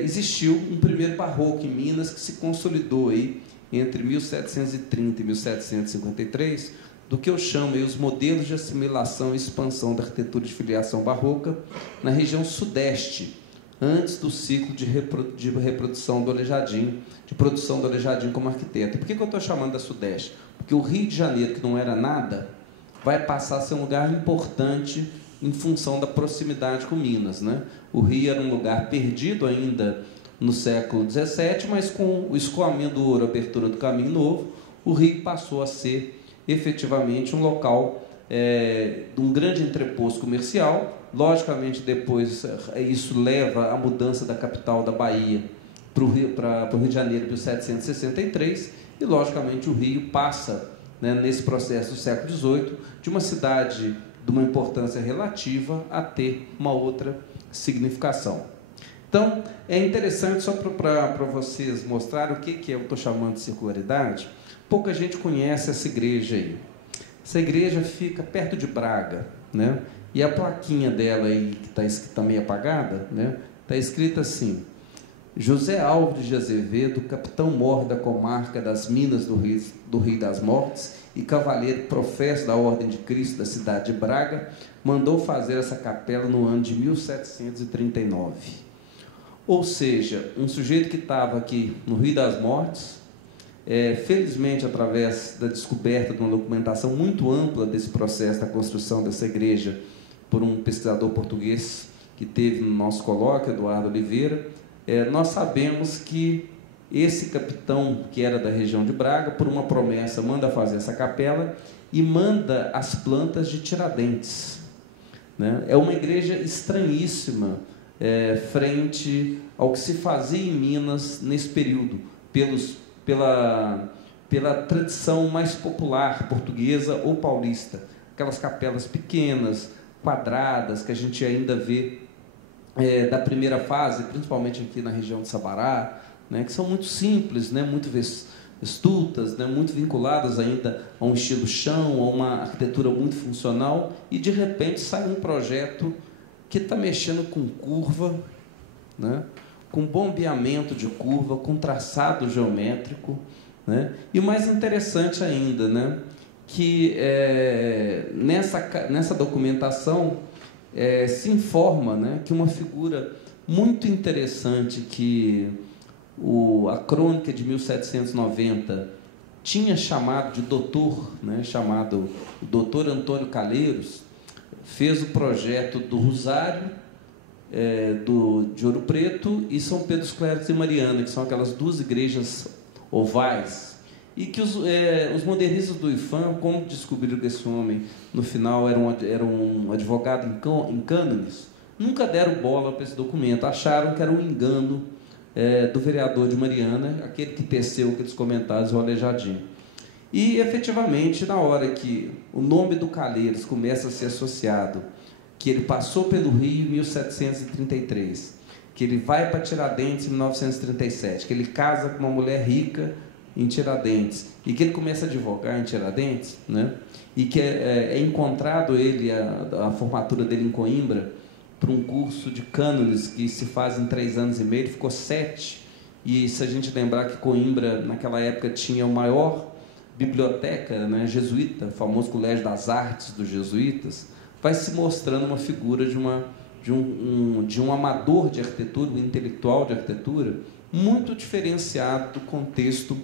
existiu um primeiro barroco em Minas que se consolidou aí entre 1730 e 1753, do que eu chamo aí os modelos de assimilação e expansão da arquitetura de filiação barroca na região sudeste antes do ciclo de reprodução do Aleijadinho, de produção do Aleijadinho como arquiteto. E por que eu estou chamando da Sudeste? Porque o Rio de Janeiro, que não era nada, vai passar a ser um lugar importante em função da proximidade com Minas, né? O Rio era um lugar perdido ainda no século XVII, mas com o escoamento do ouro, a abertura do Caminho Novo, o Rio passou a ser efetivamente um local de um grande entreposto comercial. Logicamente, depois isso leva à mudança da capital da Bahia para o Rio de Janeiro em 1763, e logicamente o Rio passa, né, nesse processo do século XVIII, de uma cidade de uma importância relativa a ter uma outra significação. Então, é interessante, só para vocês mostrarem o que eu estou chamando de circularidade. Pouca gente conhece essa igreja aí. Essa igreja fica perto de Braga, né? E a plaquinha dela aí, que está meio apagada, né? Está escrita assim: José Alves de Azevedo, capitão-mor da comarca das Minas do Rio das Mortes e cavaleiro professo da Ordem de Cristo da cidade de Braga, mandou fazer essa capela no ano de 1739. Ou seja, um sujeito que estava aqui no Rio das Mortes, felizmente, através da descoberta de uma documentação muito ampla desse processo da construção dessa igreja por um pesquisador português que teve no nosso colóquio, Eduardo Oliveira, nós sabemos que esse capitão, que era da região de Braga, por uma promessa, manda fazer essa capela e manda as plantas de Tiradentes, né? É uma igreja estranhíssima, frente ao que se fazia em Minas nesse período, pela tradição mais popular portuguesa ou paulista. Aquelas capelas pequenas, quadradas, que a gente ainda vê da primeira fase, principalmente aqui na região de Sabará, né, que são muito simples, né, muito vestutas, né, muito vinculadas ainda a um estilo chão, a uma arquitetura muito funcional, e de repente sai um projeto que está mexendo com curva, né, com bombeamento de curva, com traçado geométrico, né, e o mais interessante ainda, né, que nessa documentação se informa, né, que uma figura muito interessante que a crônica de 1790 tinha chamado de doutor, né, chamado Dr. Antônio Calheiros, fez o projeto do Rosário, de Ouro Preto, e São Pedro dos Clérigos e Mariana, que são aquelas duas igrejas ovais, e que os modernistas do IFAM, como descobriram que esse homem, no final, era um advogado em cânones, nunca deram bola para esse documento, acharam que era um engano do vereador de Mariana, aquele que teceu aqueles comentários, o Aleijadinho. E, efetivamente, na hora que o nome do Calheiros começa a ser associado, que ele passou pelo Rio em 1733, que ele vai para Tiradentes em 1937, que ele casa com uma mulher rica em Tiradentes, e que ele começa a advogar em Tiradentes, né? E que é encontrado a formatura dele em Coimbra, para um curso de cânones que se faz em 3 anos e meio, ele ficou 7, e se a gente lembrar que Coimbra, naquela época, tinha a maior biblioteca, né, jesuíta, o famoso Colégio das Artes dos Jesuítas, vai se mostrando uma figura de um amador de arquitetura, um intelectual de arquitetura, muito diferenciado do contexto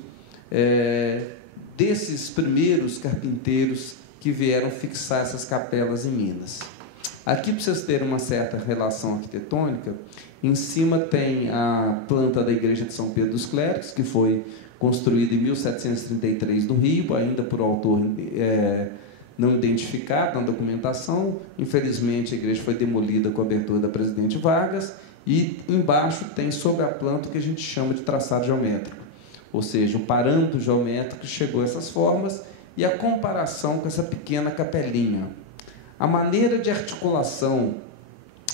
desses primeiros carpinteiros que vieram fixar essas capelas em Minas. Aqui, para vocês terem uma certa relação arquitetônica, em cima tem a planta da igreja de São Pedro dos Clérigos, que foi construída em 1733 no Rio, ainda por autor não identificado na documentação. Infelizmente, a igreja foi demolida com a abertura da Presidente Vargas, e embaixo tem sobre a planta o que a gente chama de traçado geométrico, ou seja, o parâmetro geométrico chegou a essas formas, e a comparação com essa pequena capelinha. A maneira de articulação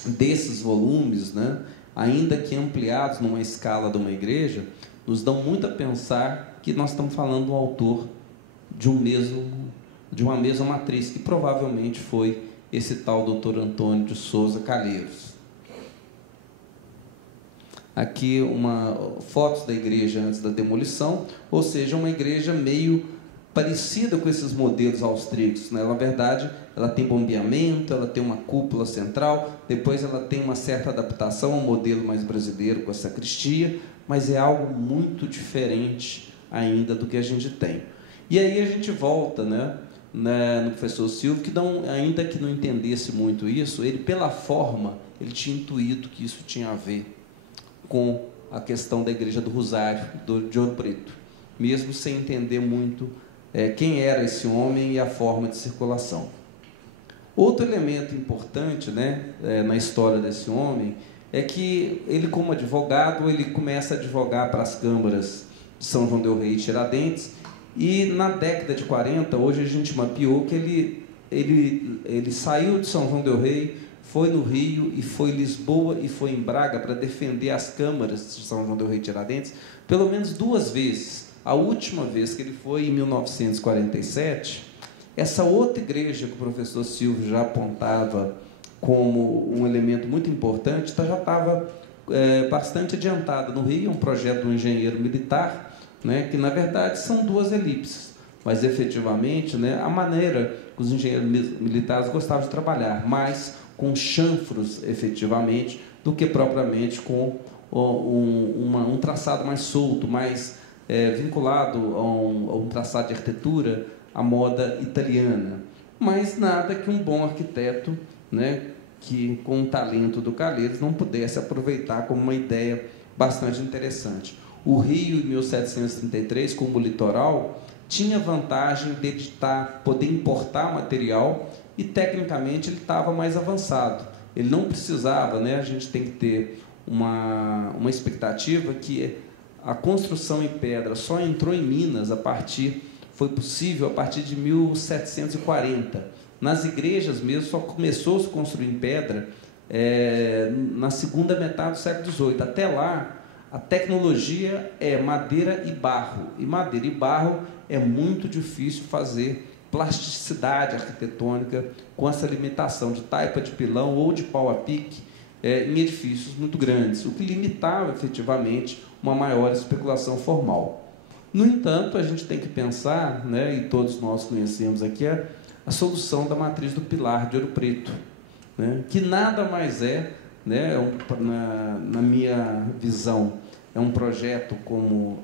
desses volumes, né, ainda que ampliados numa escala de uma igreja, nos dão muito a pensar que nós estamos falando de um autor de uma mesma matriz, que provavelmente foi esse tal Dr. Antônio de Souza Calheiros. Aqui fotos da igreja antes da demolição, ou seja, uma igreja meio parecida com esses modelos austríacos, né? Na verdade, ela tem bombeamento, ela tem uma cúpula central, depois ela tem uma certa adaptação ao modelo mais brasileiro com a sacristia, mas é algo muito diferente ainda do que a gente tem. E aí a gente volta, né, no professor Silvio, que ainda que não entendesse muito isso, ele, pela forma, ele tinha intuído que isso tinha a ver com a questão da Igreja do Rosário, de Ouro Preto, mesmo sem entender muito quem era esse homem e a forma de circulação. Outro elemento importante, né, na história desse homem é que ele, como advogado, ele começa a advogar para as câmaras de São João del Rei e Tiradentes, e na década de 40, hoje a gente mapeou que ele saiu de São João del Rei, foi no Rio, e foi em Lisboa e foi em Braga para defender as câmaras de São João del Rei e Tiradentes, pelo menos 2 vezes. A última vez que ele foi, em 1947, essa outra igreja que o professor Silvio já apontava como um elemento muito importante, já estava bastante adiantada no Rio, um projeto do engenheiro militar, né, que, na verdade, são 2 elipses, mas, efetivamente, né, a maneira que os engenheiros militares gostavam de trabalhar, mais com chanfros, efetivamente, do que propriamente com um traçado mais solto, mais vinculado a um traçado de arquitetura à moda italiana. Mas nada que um bom arquiteto, né, que com o talento do Calheiros, não pudesse aproveitar como uma ideia bastante interessante. O Rio, em 1733, como litoral, tinha vantagem de poder importar material e, tecnicamente, ele estava mais avançado. Ele não precisava, né, a gente tem que ter uma expectativa que a construção em pedra só entrou em Minas foi possível a partir de 1740. Nas igrejas mesmo, só começou a se construir em pedra na segunda metade do século XVIII. Até lá, a tecnologia é madeira e barro. E madeira e barro é muito difícil fazer plasticidade arquitetônica com essa limitação de taipa de pilão ou de pau a pique em edifícios muito grandes, o que limitava efetivamente uma maior especulação formal. No entanto, a gente tem que pensar, né, e todos nós conhecemos aqui, a solução da matriz do Pilar de Ouro Preto, né, que nada mais né, na minha visão, é um projeto, como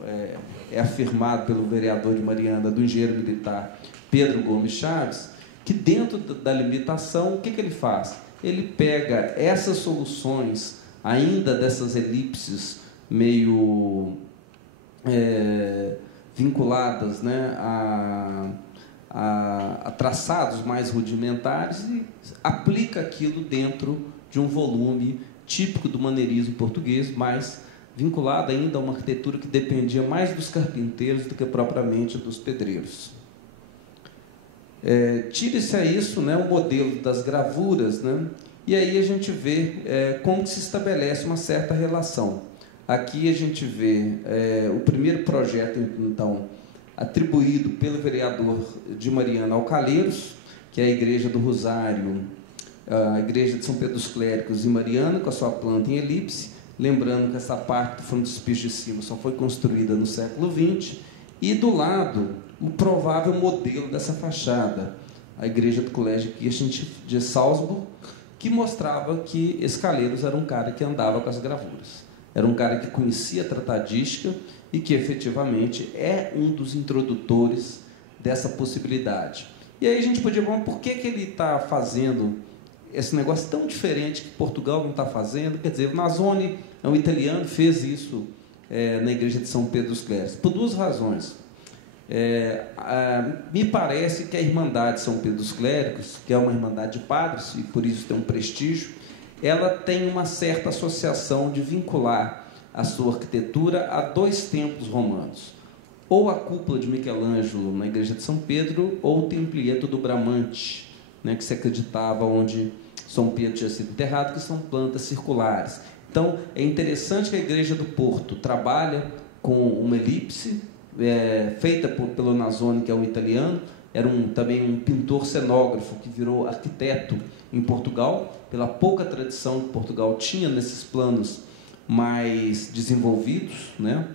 é afirmado pelo vereador de Mariana, do engenheiro militar Pedro Gomes Chaves, que dentro da limitação, o que ele faz? Ele pega essas soluções, ainda dessas elipses meio vinculadas, né, a traçados mais rudimentares, e aplica aquilo dentro de um volume típico do maneirismo português, mas vinculado ainda a uma arquitetura que dependia mais dos carpinteiros do que propriamente dos pedreiros. Tire-se a isso, né, o modelo das gravuras, né, e aí a gente vê como que se estabelece uma certa relação. Aqui a gente vê o primeiro projeto, então, atribuído pelo vereador de Mariana ao Calheiros, que é a Igreja do Rosário, a Igreja de São Pedro dos Clérigos e Mariana, com a sua planta em elipse, lembrando que essa parte do frontispício de cima só foi construída no século XX, e do lado, o provável modelo dessa fachada, a Igreja do Colégio Kirchen de Salzburg, que mostrava que esse Calheiros era um cara que andava com as gravuras. Era um cara que conhecia a tratadística e que, efetivamente, é um dos introdutores dessa possibilidade. E aí a gente podia falar, por que ele está fazendo esse negócio tão diferente que Portugal não está fazendo? Quer dizer, o Nasone é um italiano, fez isso na Igreja de São Pedro dos Clérigos, por 2 razões. Me parece que a Irmandade de São Pedro dos Clérigos, que é uma irmandade de padres, e por isso tem um prestígio, ela tem uma certa associação de vincular a sua arquitetura a 2 templos romanos. Ou a cúpula de Michelangelo na Igreja de São Pedro, ou o Templieto do Bramante, né, que se acreditava onde São Pedro tinha sido enterrado, que são plantas circulares. Então, é interessante que a Igreja do Porto trabalha com uma elipse, feita pelo Nasone, que é um italiano, era também um pintor cenógrafo que virou arquiteto em Portugal, pela pouca tradição que Portugal tinha nesses planos mais desenvolvidos, né?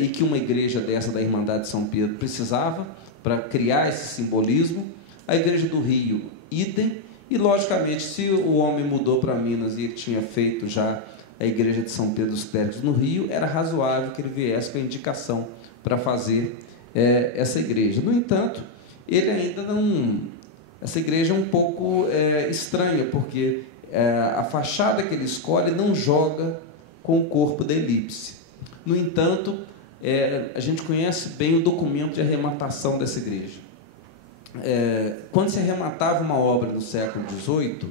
E que uma igreja dessa da Irmandade de São Pedro precisava, para criar esse simbolismo. A Igreja do Rio, idem. E, logicamente, se o homem mudou para Minas e ele tinha feito já a Igreja de São Pedro dos Clérigos no Rio, era razoável que ele viesse com a indicação para fazer essa igreja. No entanto, ele ainda não... Essa igreja é um pouco estranha, porque a fachada que ele escolhe não joga com o corpo da elipse. No entanto, a gente conhece bem o documento de arrematação dessa igreja. Quando se arrematava uma obra no século XVIII,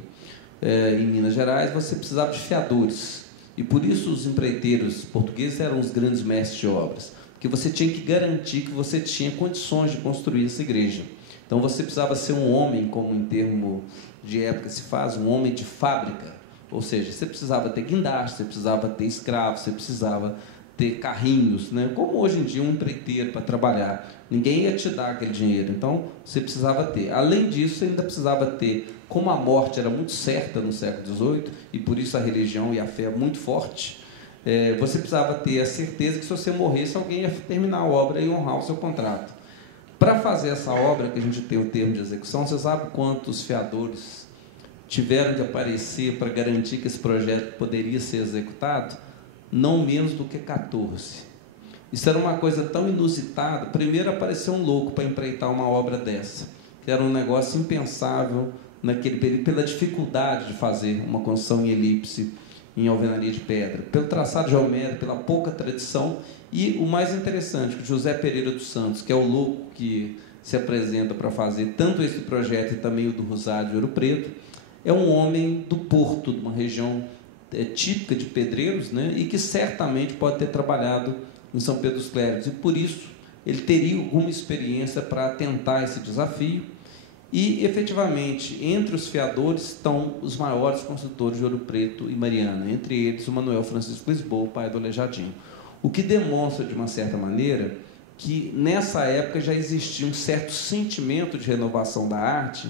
em Minas Gerais, você precisava de fiadores. E por isso os empreiteiros portugueses eram os grandes mestres de obras, porque você tinha que garantir que você tinha condições de construir essa igreja. Então você precisava ser um homem, como em termo de época se faz, um homem de fábrica. Ou seja, você precisava ter guindaste, você precisava ter escravos, você precisava ter carrinhos, né? Como hoje em dia um empreiteiro para trabalhar. Ninguém ia te dar aquele dinheiro, então você precisava ter. Além disso, você ainda precisava ter, como a morte era muito certa no século XVIII, e por isso a religião e a fé é muito forte, você precisava ter a certeza que se você morresse, alguém ia terminar a obra e honrar o seu contrato. Para fazer essa obra, que a gente tem o termo de execução, você sabe quantos fiadores tiveram que aparecer para garantir que esse projeto poderia ser executado? Não menos do que 14. Isso era uma coisa tão inusitada. Primeiro apareceu um louco para empreitar uma obra dessa, que era um negócio impensável naquele período, pela dificuldade de fazer uma construção em elipse, em alvenaria de pedra, pelo traçado geométrico, pela pouca tradição. E o mais interessante, que José Pereira dos Santos, que é o louco que se apresenta para fazer tanto esse projeto e também o do Rosário de Ouro Preto, é um homem do Porto, de uma região típica de pedreiros, né? E que certamente pode ter trabalhado em São Pedro dos Clérigos, e por isso ele teria alguma experiência para tentar esse desafio. E, efetivamente, entre os fiadores estão os maiores construtores de Ouro Preto e Mariana, entre eles o Manuel Francisco Lisboa, pai do Aleijadinho. O que demonstra, de uma certa maneira, que nessa época já existia um certo sentimento de renovação da arte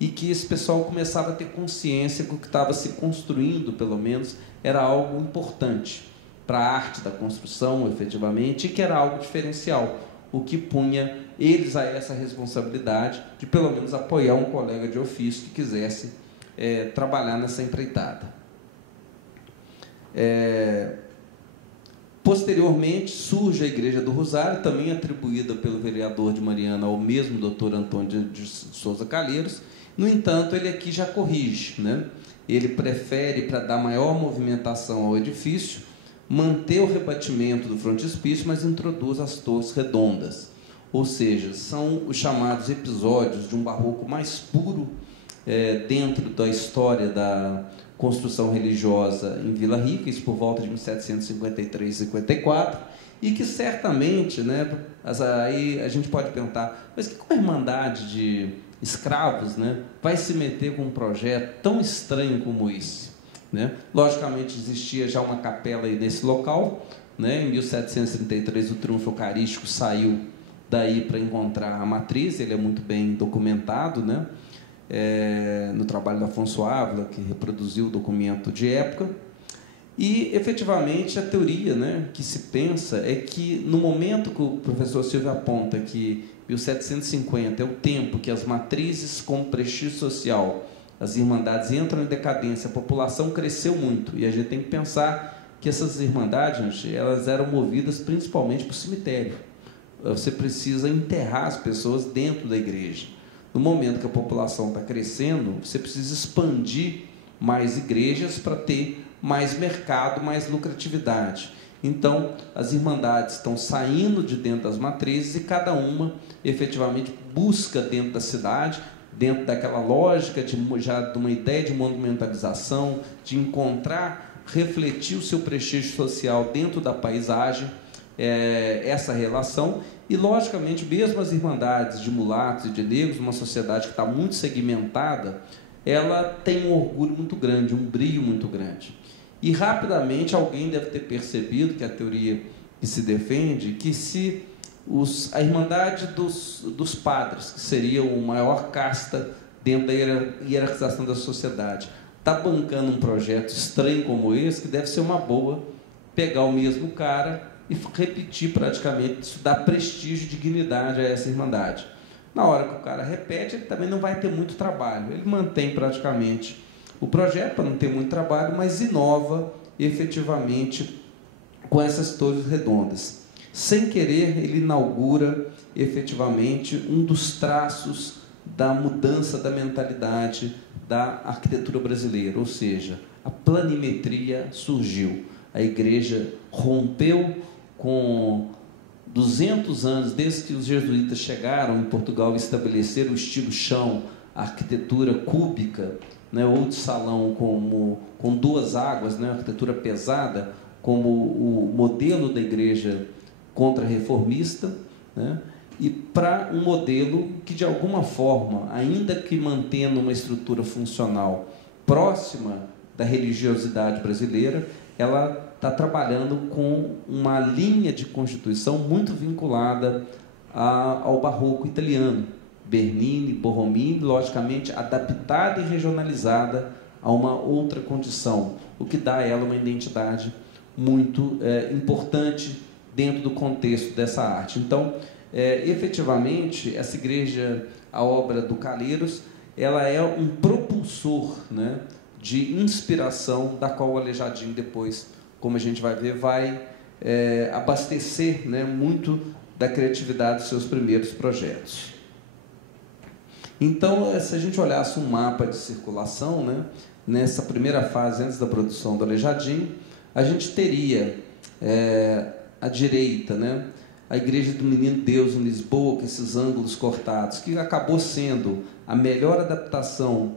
e que esse pessoal começava a ter consciência que o que estava se construindo, pelo menos, era algo importante para a arte da construção, efetivamente, e que era algo diferencial, o que punha eles a essa responsabilidade de, pelo menos, apoiar um colega de ofício que quisesse trabalhar nessa empreitada. Posteriormente, surge a Igreja do Rosário, também atribuída pelo vereador de Mariana ao mesmo doutor Antônio de Souza Calheiros. No entanto, ele aqui já corrige, né? Ele prefere, para dar maior movimentação ao edifício, manter o rebatimento do frontispício, mas introduz as torres redondas. Ou seja, são os chamados episódios de um barroco mais puro dentro da história da construção religiosa em Vila Rica, isso por volta de 1753 e 54, e que certamente, né, aí a gente pode perguntar, mas que com a Irmandade de Escravos, né, vai se meter com um projeto tão estranho como esse? Né? Logicamente, existia já uma capela aí nesse local, né? Em 1733 o triunfo eucarístico saiu daí para encontrar a matriz, ele é muito bem documentado, né? No trabalho da Afonso Ávila, que reproduziu o documento de época. E, efetivamente, a teoria, né, que se pensa é que, no momento que o professor Silvio aponta que 1750 é o tempo que as matrizes com prestígio social, as irmandades entram em decadência, a população cresceu muito, e a gente tem que pensar que essas irmandades, elas eram movidas principalmente para o cemitério. Você precisa enterrar as pessoas dentro da igreja. No momento que a população está crescendo, você precisa expandir mais igrejas para ter mais mercado, mais lucratividade. Então, as irmandades estão saindo de dentro das matrizes e cada uma, efetivamente, busca dentro da cidade, dentro daquela lógica já de uma ideia de monumentalização, de encontrar, refletir o seu prestígio social dentro da paisagem, essa relação. E, logicamente, mesmo as irmandades de mulatos e de negros, uma sociedade que está muito segmentada, ela tem um orgulho muito grande, um brio muito grande. E, rapidamente, alguém deve ter percebido, que é a teoria que se defende, que se a Irmandade dos Padres, que seria a maior casta dentro da hierarquização da sociedade, está bancando um projeto estranho como esse, que deve ser uma boa pegar o mesmo cara e repetir praticamente, isso dá prestígio e dignidade a essa Irmandade. Na hora que o cara repete, ele também não vai ter muito trabalho, ele mantém praticamente o projeto para não ter muito trabalho, mas inova efetivamente com essas torres redondas. Sem querer, ele inaugura efetivamente um dos traços da mudança da mentalidade da arquitetura brasileira, ou seja, a planimetria surgiu. A igreja rompeu com 200 anos, desde que os jesuítas chegaram em Portugal e estabeleceram o estilo chão, a arquitetura cúbica, né, ou de salão com duas águas, né, a arquitetura pesada, como o modelo da igreja contra-reformista, né, e para um modelo que, de alguma forma, ainda que mantendo uma estrutura funcional próxima da religiosidade brasileira, ela está trabalhando com uma linha de constituição muito vinculada ao barroco italiano, Bernini, Borromini, logicamente adaptada e regionalizada a uma outra condição, o que dá a ela uma identidade muito importante dentro do contexto dessa arte. Então, efetivamente, essa igreja, a obra do Calheiros, ela é um propulsor, né, de inspiração, da qual o Aleijadinho depois, como a gente vai ver, vai abastecer, né, muito da criatividade dos seus primeiros projetos. Então, se a gente olhasse um mapa de circulação, né, nessa primeira fase, antes da produção do Aleijadinho, a gente teria à direita, né, a Igreja do Menino Deus em Lisboa, com esses ângulos cortados, que acabou sendo a melhor adaptação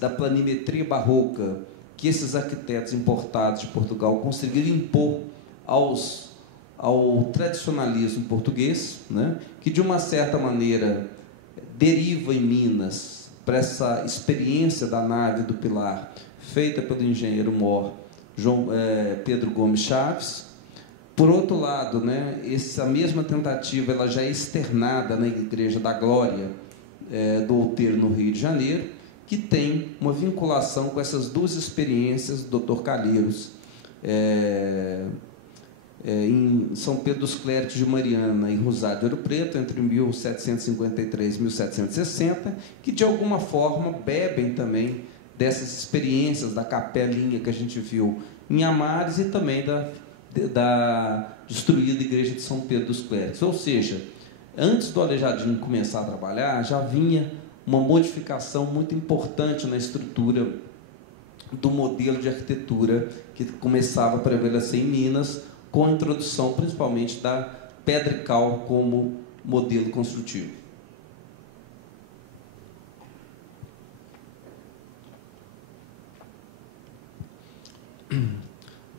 da planimetria barroca que esses arquitetos importados de Portugal conseguiram impor ao tradicionalismo português, né, que, de uma certa maneira, deriva em Minas para essa experiência da nave do pilar, feita pelo engenheiro mor Pedro Gomes Chaves. Por outro lado, né, essa mesma tentativa ela já é externada na Igreja da Glória do Outeiro, no Rio de Janeiro, que tem uma vinculação com essas duas experiências do Dr. Calheiros, em São Pedro dos Clérigos de Mariana e Rosário de Ouro Preto, entre 1753 e 1760, que, de alguma forma, bebem também dessas experiências da capelinha que a gente viu em Amares e também da destruída Igreja de São Pedro dos Clérigos. Ou seja, antes do Aleijadinho começar a trabalhar, já vinha uma modificação muito importante na estrutura do modelo de arquitetura que começava a prevalecer em Minas, com a introdução principalmente da pedra e cal como modelo construtivo.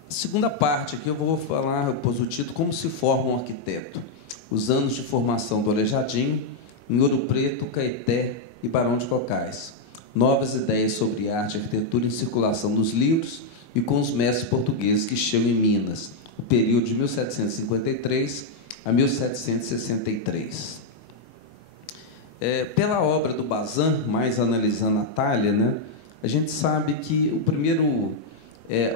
Segunda parte aqui eu vou falar, eu pus o título, como se forma um arquiteto. Os anos de formação do Aleijadinho, em Ouro Preto, Caeté e Barão de Cocais. Novas ideias sobre arte e arquitetura em circulação dos livros e com os mestres portugueses que chegam em Minas, o período de 1753 a 1763. Pela obra do Bazin, mais analisando a talha, né, a gente sabe que o primeiro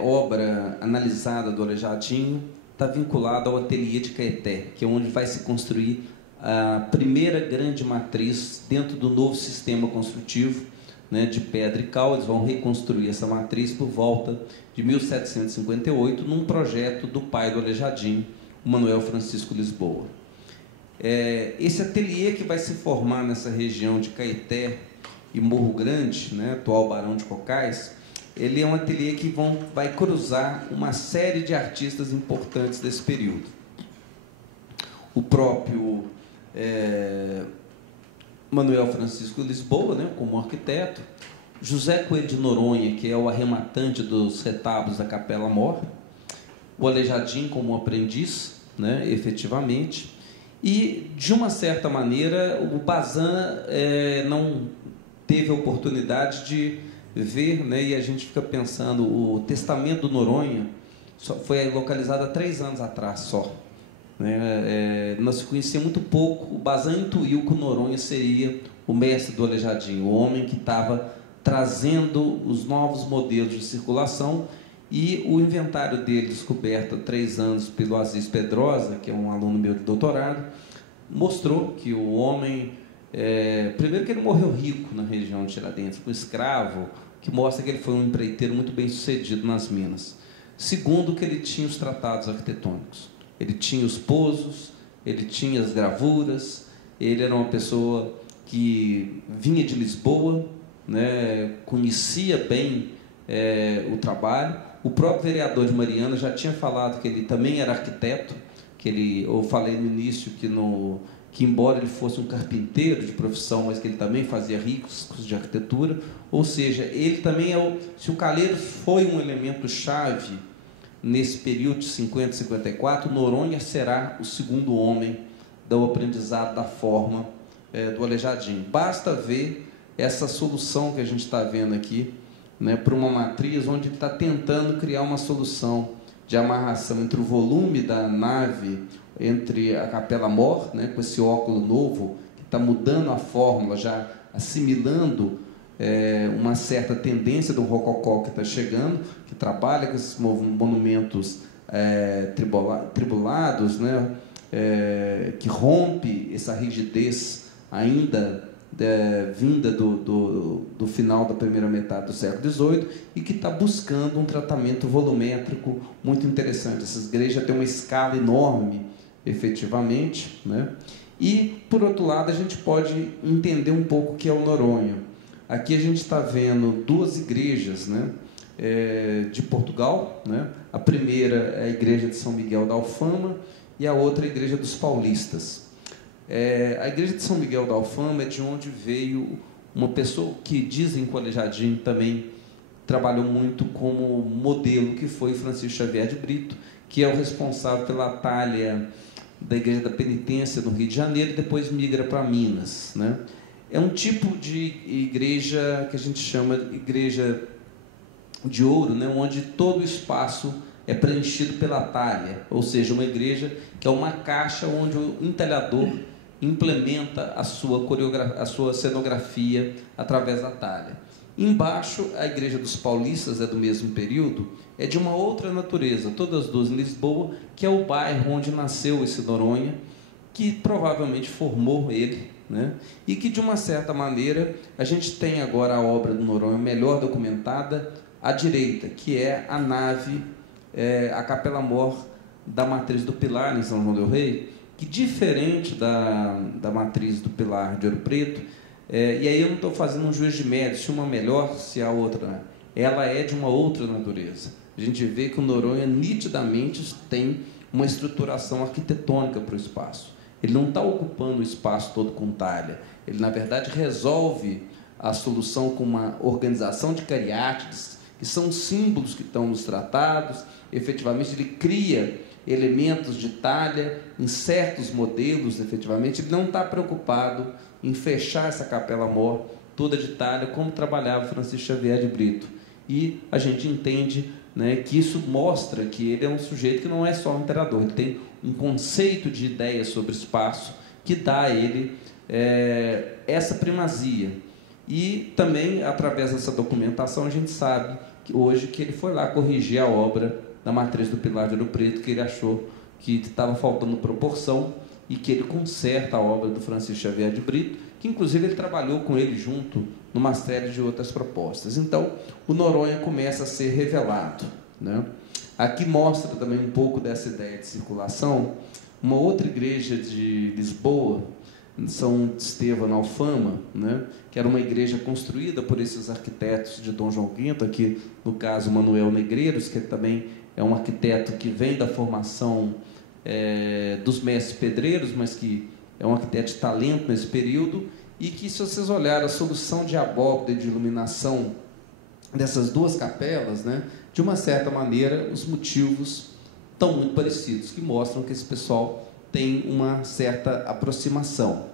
obra analisada do Aleijadinho está vinculado ao ateliê de Caeté, que é onde vai se construir a primeira grande matriz dentro do novo sistema construtivo, né, de pedra e cal. Eles vão reconstruir essa matriz por volta de 1758, num projeto do pai do Aleijadinho, o Manuel Francisco Lisboa. Esse ateliê que vai se formar nessa região de Caeté e Morro Grande, né, atual Barão de Cocais, ele é um ateliê que vai cruzar uma série de artistas importantes desse período. O próprio Manuel Francisco Lisboa, né, como arquiteto, José Coelho de Noronha, que é o arrematante dos retábulos da Capela Mor, o Aleijadinho como aprendiz, né, efetivamente, e, de uma certa maneira, o Bazin não teve a oportunidade de ver, né, e a gente fica pensando, o testamento do Noronha foi localizado há 3 anos atrás só. Nós conhecíamos muito pouco. O Bazin intuiu que o Noronha seria o mestre do Aleijadinho, o homem que estava trazendo os novos modelos de circulação E o inventário dele, descoberto há 3 anos pelo Aziz Pedrosa, que é um aluno meu de doutorado, mostrou que o homem, primeiro que ele morreu rico na região de Tiradentes, um escravo, que mostra que ele foi um empreiteiro muito bem sucedido nas minas. Segundo, que ele tinha os tratados arquitetônicos. Ele tinha os pozos, ele tinha as gravuras, ele era uma pessoa que vinha de Lisboa, né, conhecia bem o trabalho. O próprio vereador de Mariana já tinha falado que ele também era arquiteto, eu falei no início que embora ele fosse um carpinteiro de profissão, mas que ele também fazia riscos de arquitetura, ou seja, ele também se o Calheiros foi um elemento chave nesse período de 50 e 54, Noronha será o segundo homem do aprendizado da forma do Aleijadinho. Basta ver essa solução que a gente está vendo aqui, né, para uma matriz onde ele está tentando criar uma solução de amarração entre o volume da nave, entre a Capela Mor, né, com esse óculo novo, que está mudando a fórmula, já assimilando uma certa tendência do rococó que está chegando, que trabalha com esses monumentos tribulados, né, que rompe essa rigidez ainda vinda do final da primeira metade do século XVIII e que está buscando um tratamento volumétrico muito interessante. Essa igreja tem uma escala enorme, efetivamente, né? E, por outro lado, a gente pode entender um pouco o que é o Noronha. Aqui a gente está vendo 2 igrejas, né, de Portugal, né? A primeira é a igreja de São Miguel da Alfama e a outra é a igreja dos Paulistas. A igreja de São Miguel da Alfama é de onde veio uma pessoa que dizem que o Aleijadinho também trabalhou muito como modelo, que foi Francisco Xavier de Brito, que é o responsável pela talha da Igreja da Penitência no Rio de Janeiro e depois migra para Minas, né? É um tipo de igreja que a gente chama de igreja de ouro, né, onde todo o espaço é preenchido pela talha, ou seja, uma igreja que é uma caixa onde o entalhador implementa a sua cenografia através da talha. Embaixo, a igreja dos Paulistas é do mesmo período, é de uma outra natureza, todas 2 em Lisboa, que é o bairro onde nasceu esse Noronha, que provavelmente formou ele, né? E que, de uma certa maneira, a gente tem agora a obra do Noronha melhor documentada à direita, que é a nave, a Capela Mor da Matriz do Pilar, em São João del Rei, que, diferente da Matriz do Pilar de Ouro Preto, e aí eu não estou fazendo um juízo de mérito, se uma melhor, se a outra, ela é de uma outra natureza. A gente vê que o Noronha nitidamente tem uma estruturação arquitetônica para o espaço. Ele não está ocupando o espaço todo com talha. Ele, na verdade, resolve a solução com uma organização de cariátides, que são símbolos que estão nos tratados. Efetivamente, ele cria elementos de talha em certos modelos, efetivamente. Ele não está preocupado em fechar essa Capela Mor toda de talha, como trabalhava Francisco Xavier de Brito. E a gente entende, né, que isso mostra que ele é um sujeito que não é só um imperador, ele tem um conceito de ideia sobre espaço que dá a ele essa primazia. E também, através dessa documentação, a gente sabe que hoje que ele foi lá corrigir a obra da Matriz do Pilar de Ouro Preto, que ele achou que estava faltando proporção, e que ele conserta a obra do Francisco Xavier de Brito, que inclusive ele trabalhou com ele junto numa série de outras propostas. Então, o Noronha começa a ser revelado, né? Aqui mostra também um pouco dessa ideia de circulação. Uma outra igreja de Lisboa, São Estevão na Alfama, né, que era uma igreja construída por esses arquitetos de Dom João V, aqui no caso Manuel Negreiros, que também é um arquiteto que vem da formação dos mestres pedreiros, mas que é um arquiteto de talento nesse período, e que, se vocês olharem a solução de abóbada e de iluminação dessas 2 capelas, né, de uma certa maneira, os motivos estão muito parecidos, que mostram que esse pessoal tem uma certa aproximação.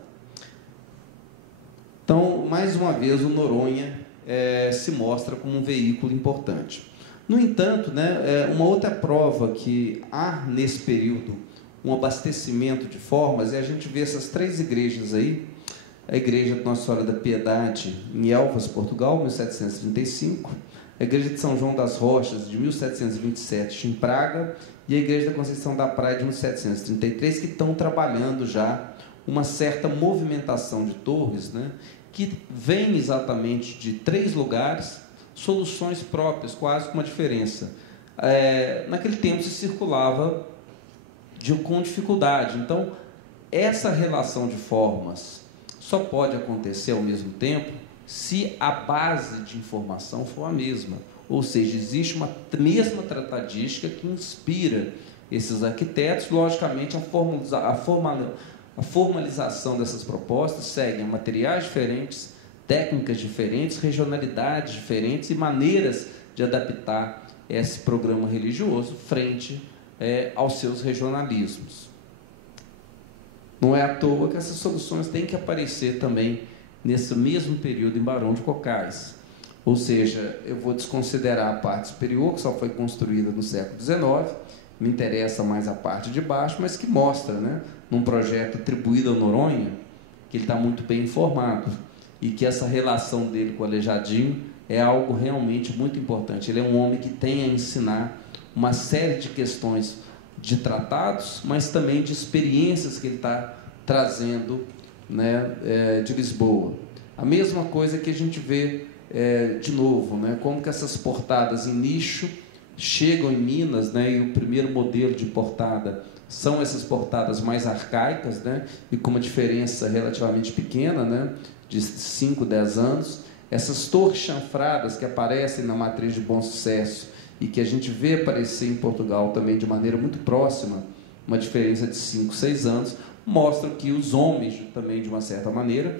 Então, mais uma vez, o Noronha se mostra como um veículo importante. No entanto, né, uma outra prova que há nesse período um abastecimento de formas é a gente ver essas 3 igrejas aí, a igreja de Nossa Senhora da Piedade, em Elvas, Portugal, 1735, a Igreja de São João das Rochas, de 1727, em Praga, e a Igreja da Conceição da Praia, de 1733, que estão trabalhando já uma certa movimentação de torres, né, que vem exatamente de 3 lugares, soluções próprias, quase com uma diferença. Naquele tempo se circulava com dificuldade, então essa relação de formas só pode acontecer ao mesmo tempo se a base de informação for a mesma, ou seja, existe uma mesma tratadística que inspira esses arquitetos. Logicamente, a formalização dessas propostas segue materiais diferentes, técnicas diferentes, regionalidades diferentes e maneiras de adaptar esse programa religioso frente aos seus regionalismos. Não é à toa que essas soluções têm que aparecer também nesse mesmo período em Barão de Cocais. Ou seja, eu vou desconsiderar a parte superior, que só foi construída no século XIX, me interessa mais a parte de baixo, mas que mostra, né, num projeto atribuído ao Noronha, que ele está muito bem informado e que essa relação dele com o Aleijadinho é algo realmente muito importante. Ele é um homem que tem a ensinar uma série de questões de tratados, mas também de experiências que ele está trazendo, né, de Lisboa. A mesma coisa que a gente vê de novo, né, como que essas portadas em nicho chegam em Minas, né, e o primeiro modelo de portada são essas portadas mais arcaicas, né, e com uma diferença relativamente pequena, né, de 5, 10 anos. Essas torres chanfradas que aparecem na matriz de Bom Sucesso e que a gente vê aparecer em Portugal também de maneira muito próxima, uma diferença de 5, 6 anos, mostram que os homens também, de uma certa maneira,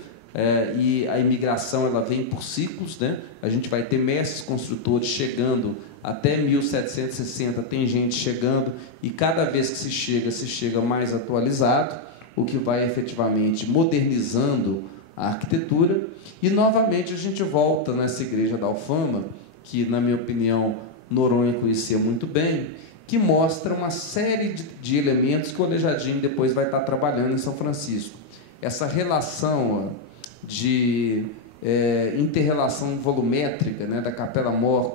e a imigração ela vem por ciclos, né? A gente vai ter mestres construtores chegando até 1760, tem gente chegando, e cada vez que se chega mais atualizado, o que vai efetivamente modernizando a arquitetura. E novamente a gente volta nessa igreja da Alfama, que na minha opinião Noronha conhecia muito bem, que mostra uma série de elementos que o Aleijadinho depois vai estar trabalhando em São Francisco. Essa relação de inter-relação volumétrica, né, da Capela Mor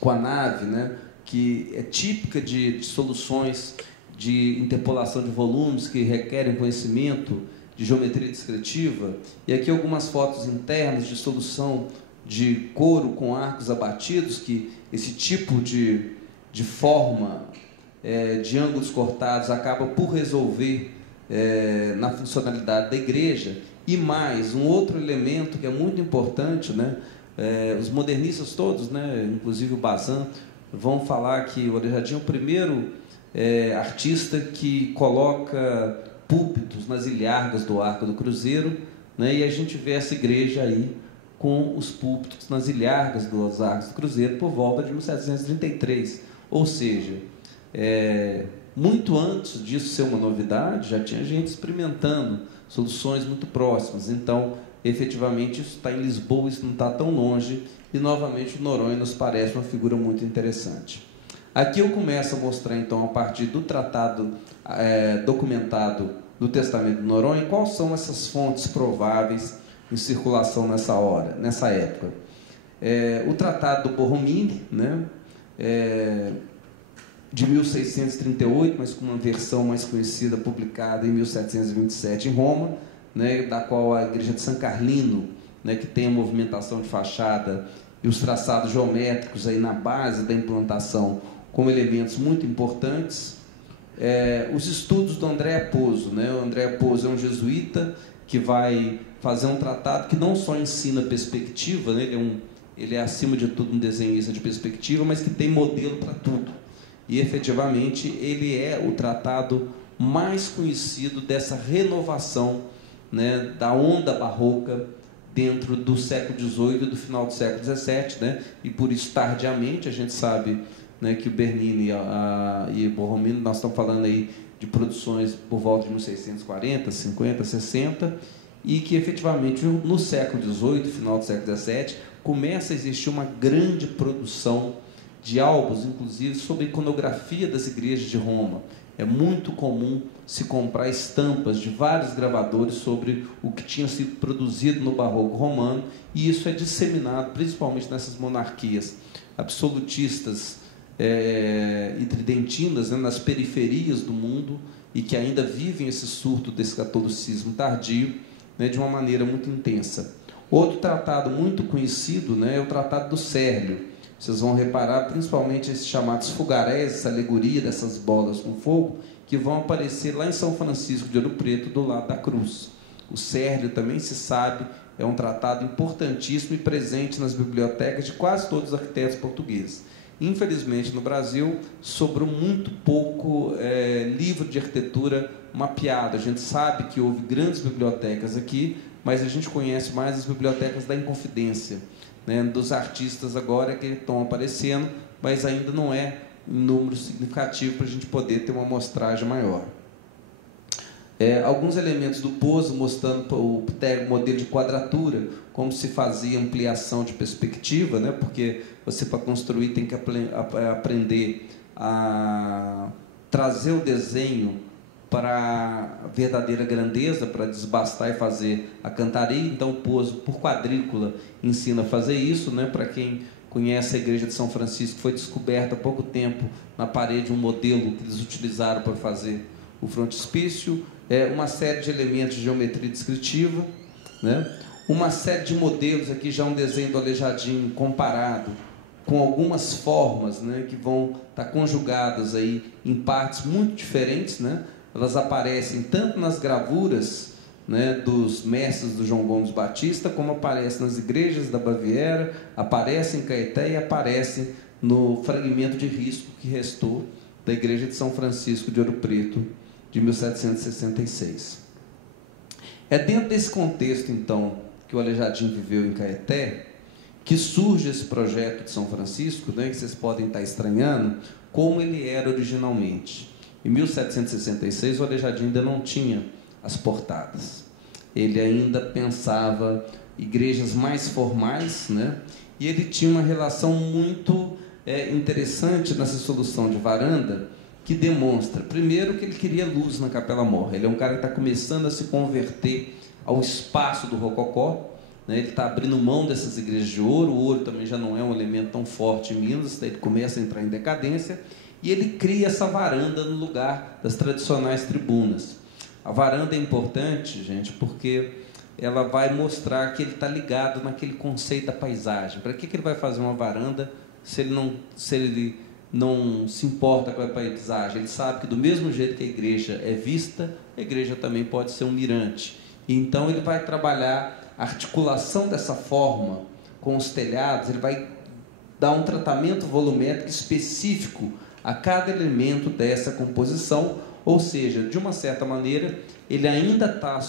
com a nave, né, que é típica de soluções de interpolação de volumes que requerem conhecimento de geometria descritiva. E aqui algumas fotos internas de solução de couro com arcos abatidos, que esse tipo de forma de ângulos cortados acaba por resolver na funcionalidade da igreja. E mais, um outro elemento que é muito importante, né? Os modernistas todos, né, inclusive o Bazin, vão falar que o Aleijadinho é o primeiro artista que coloca púlpitos nas ilhargas do Arco do Cruzeiro, né, e a gente vê essa igreja aí com os púlpitos nas ilhargas dos Arcos do Cruzeiro por volta de 1733. Ou seja, muito antes disso ser uma novidade, já tinha gente experimentando soluções muito próximas. Então, efetivamente, isso está em Lisboa, isso não está tão longe, e novamente o Noronha nos parece uma figura muito interessante. Aqui eu começo a mostrar, então, a partir do tratado documentado do Testamento de Noronha, quais são essas fontes prováveis em circulação nessa época. O Tratado do Borromini, né, de 1638, mas com uma versão mais conhecida, publicada em 1727 em Roma, né, da qual a Igreja de San Carlino, né, que tem a movimentação de fachada e os traçados geométricos aí na base da implantação como elementos muito importantes. Os estudos do André Pozo, né? O André Pozo é um jesuíta que vai fazer um tratado que não só ensina perspectiva, né? Ele é acima de tudo um desenhista de perspectiva, mas que tem modelo para tudo. E efetivamente ele é o tratado mais conhecido dessa renovação, né, da onda barroca dentro do século XVIII e do final do século XVII, né? E por isso tardiamente a gente sabe, né, que o Bernini e o Borromini, nós estamos falando aí de produções por volta de 1640, 50, 60, e que efetivamente no século XVIII, final do século XVII, começa a existir uma grande produção de álbuns, inclusive sobre a iconografia das igrejas de Roma. é muito comum se comprar estampas de vários gravadores sobre o que tinha sido produzido no Barroco romano, e isso é disseminado principalmente nessas monarquias absolutistas e tridentinas, né, nas periferias do mundo, e que ainda vivem esse surto desse catolicismo tardio, né, de uma maneira muito intensa. Outro tratado muito conhecido, né, é o Tratado do Sérlio. Vocês vão reparar, principalmente esses chamados fogaréis, essa alegoria dessas bolas com fogo, que vão aparecer lá em São Francisco de Ouro Preto, do lado da cruz. O Sérlio também se sabe, é um tratado importantíssimo e presente nas bibliotecas de quase todos os arquitetos portugueses. Infelizmente, no Brasil, sobrou muito pouco livro de arquitetura mapeado. A gente sabe que houve grandes bibliotecas aqui, mas a gente conhece mais as bibliotecas da Inconfidência, né, dos artistas agora que estão aparecendo, mas ainda não é em número significativo para a gente poder ter uma amostragem maior. Alguns elementos do Pozo mostrando o modelo de quadratura, como se fazia ampliação de perspectiva, né? Porque você, para construir, tem que aprender a trazer o desenho para a verdadeira grandeza, para desbastar e fazer a cantaria. Então, o Pozo, por quadrícula, ensina a fazer isso, né? Para quem conhece a igreja de São Francisco, foi descoberta há pouco tempo na parede um modelo que eles utilizaram para fazer o frontispício, uma série de elementos de geometria descritiva, né? Uma série de modelos, aqui já um desenho do Aleijadinho comparado com algumas formas, né, que vão estar conjugadas aí em partes muito diferentes, né? Elas aparecem tanto nas gravuras, né, dos mestres do João Gomes Batista, como aparecem nas igrejas da Baviera, aparecem em Caeté e aparecem no fragmento de risco que restou da igreja de São Francisco de Ouro Preto, de 1766. É dentro desse contexto, então, que o Aleijadinho viveu em Caeté, que surge esse projeto de São Francisco, né, que vocês podem estar estranhando, como ele era originalmente. Em 1766, o Aleijadinho ainda não tinha as portadas. Ele ainda pensava igrejas mais formais, né, e ele tinha uma relação muito interessante nessa solução de varanda, que demonstra, primeiro, que ele queria luz na Capela Mor. Ele é um cara que está começando a se converter ao espaço do rococó, né? Ele está abrindo mão dessas igrejas de ouro. O ouro também já não é um elemento tão forte em Minas, ele começa a entrar em decadência, e ele cria essa varanda no lugar das tradicionais tribunas. A varanda é importante, gente, porque ela vai mostrar que ele está ligado naquele conceito da paisagem. Para que ele vai fazer uma varanda se ele não se importa com a paisagem? Ele sabe que, do mesmo jeito que a igreja é vista, a igreja também pode ser um mirante. Então, ele vai trabalhar a articulação dessa forma com os telhados, ele vai dar um tratamento volumétrico específico a cada elemento dessa composição, ou seja, de uma certa maneira, ele ainda está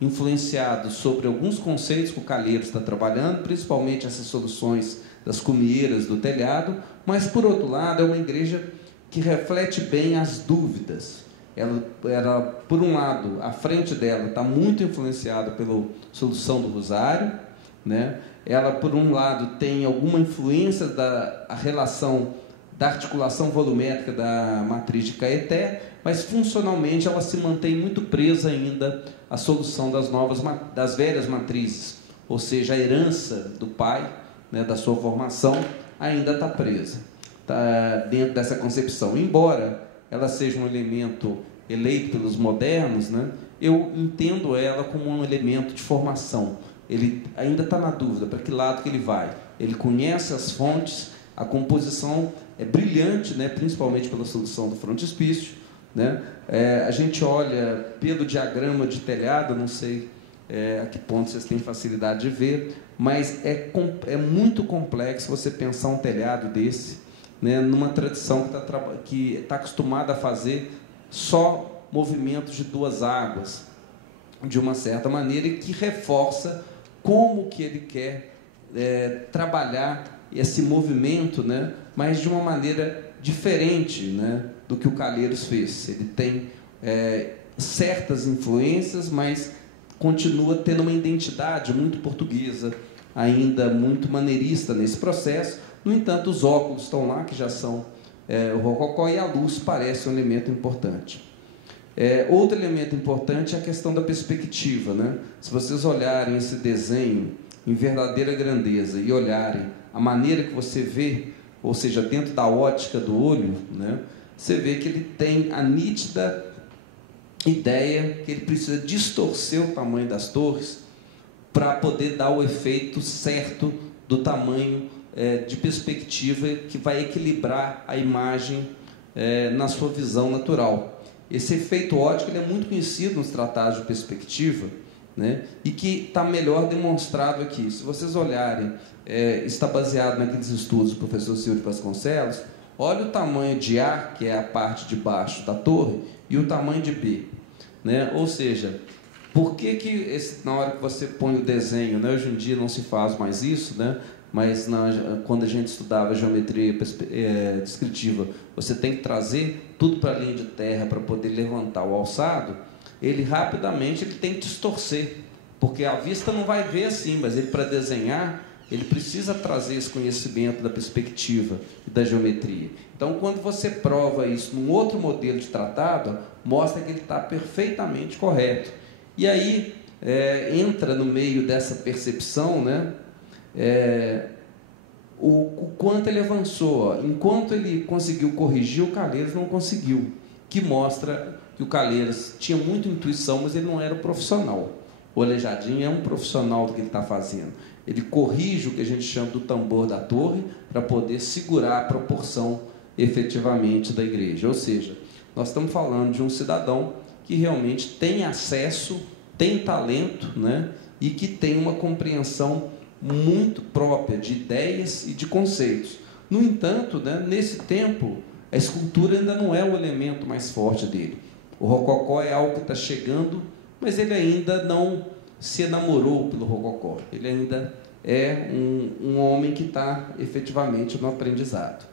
influenciado sobre alguns conceitos que o Calheiros está trabalhando, principalmente essas soluções das cumieiras do telhado, mas, por outro lado, é uma igreja que reflete bem as dúvidas. Ela, por um lado, a frente dela está muito influenciada pela solução do rosário, né? Ela, por um lado, tem alguma influência da relação da articulação volumétrica da matriz de Caeté, mas, funcionalmente, ela se mantém muito presa ainda à solução das velhas matrizes, ou seja, a herança do pai, né, da sua formação, ainda está presa, está dentro dessa concepção. Embora ela seja um elemento eleito pelos modernos, né, eu entendo ela como um elemento de formação. Ele ainda está na dúvida para que lado que ele vai. Ele conhece as fontes, a composição é brilhante, né, principalmente pela solução do frontispício, né? A gente olha pelo diagrama de telhado, não sei a que ponto vocês têm facilidade de ver, mas é muito complexo você pensar um telhado desse, né, numa tradição que está acostumada a fazer só movimentos de duas águas, de uma certa maneira, e que reforça como que ele quer trabalhar esse movimento, né, mas de uma maneira diferente, né, do que o Calheiros fez. Ele tem certas influências, mas continua tendo uma identidade muito portuguesa, ainda muito maneirista nesse processo. No entanto, os óculos estão lá, que já são o rococó, e a luz parece um elemento importante. Outro elemento importante é a questão da perspectiva, né? Se vocês olharem esse desenho em verdadeira grandeza e olharem a maneira que você vê, ou seja, dentro da ótica do olho, né, você vê que ele tem a nítida ideia que ele precisa distorcer o tamanho das torres para poder dar o efeito certo do tamanho de perspectiva que vai equilibrar a imagem na sua visão natural. Esse efeito óptico ele é muito conhecido nos tratados de perspectiva, né? E que está melhor demonstrado aqui. Se vocês olharem, está baseado naqueles estudos do professor Silvio Vasconcelos. Olha o tamanho de A, que é a parte de baixo da torre, e o tamanho de B, né? Ou seja, por que na hora que você põe o desenho, né? Hoje em dia não se faz mais isso, né? Mas quando a gente estudava geometria descritiva, você tem que trazer tudo para a linha de terra para poder levantar o alçado. Ele rapidamente tem que distorcer, porque a vista não vai ver assim, mas ele, para desenhar, ele precisa trazer esse conhecimento da perspectiva e da geometria. Então, quando você prova isso num outro modelo de tratado, mostra que ele está perfeitamente correto. E aí entra no meio dessa percepção, né? O quanto ele avançou. Enquanto ele conseguiu corrigir, o Calheiros não conseguiu, que mostra que o Calheiros tinha muita intuição, mas ele não era profissional. O Aleijadinho é um profissional do que ele está fazendo. Ele corrige o que a gente chama do tambor da torre para poder segurar a proporção efetivamente da igreja. Ou seja, nós estamos falando de um cidadão que realmente tem acesso, tem talento, né? E que tem uma compreensão muito própria de ideias e de conceitos. No entanto, né, nesse tempo, a escultura ainda não é o elemento mais forte dele. O rococó é algo que está chegando, mas ele ainda não se enamorou pelo rococó. Ele ainda é um homem que está efetivamente no aprendizado.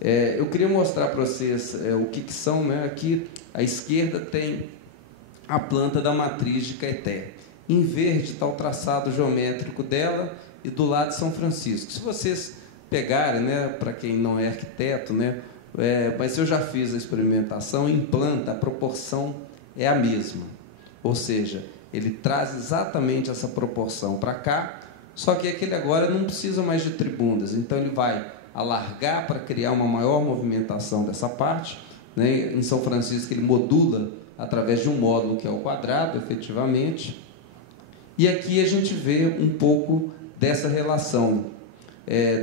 Eu queria mostrar para vocês o que são, né? Aqui à esquerda tem a planta da matriz de Caeté. Em verde está o traçado geométrico dela e do lado de São Francisco. Se vocês pegarem, né, para quem não é arquiteto, né, mas eu já fiz a experimentação, em planta a proporção é a mesma. Ou seja, ele traz exatamente essa proporção para cá, só que aquele agora não precisa mais de tribunas, então ele vai alargar para criar uma maior movimentação dessa parte, né? Em São Francisco ele modula através de um módulo que é o quadrado, efetivamente. E aqui a gente vê um pouco dessa relação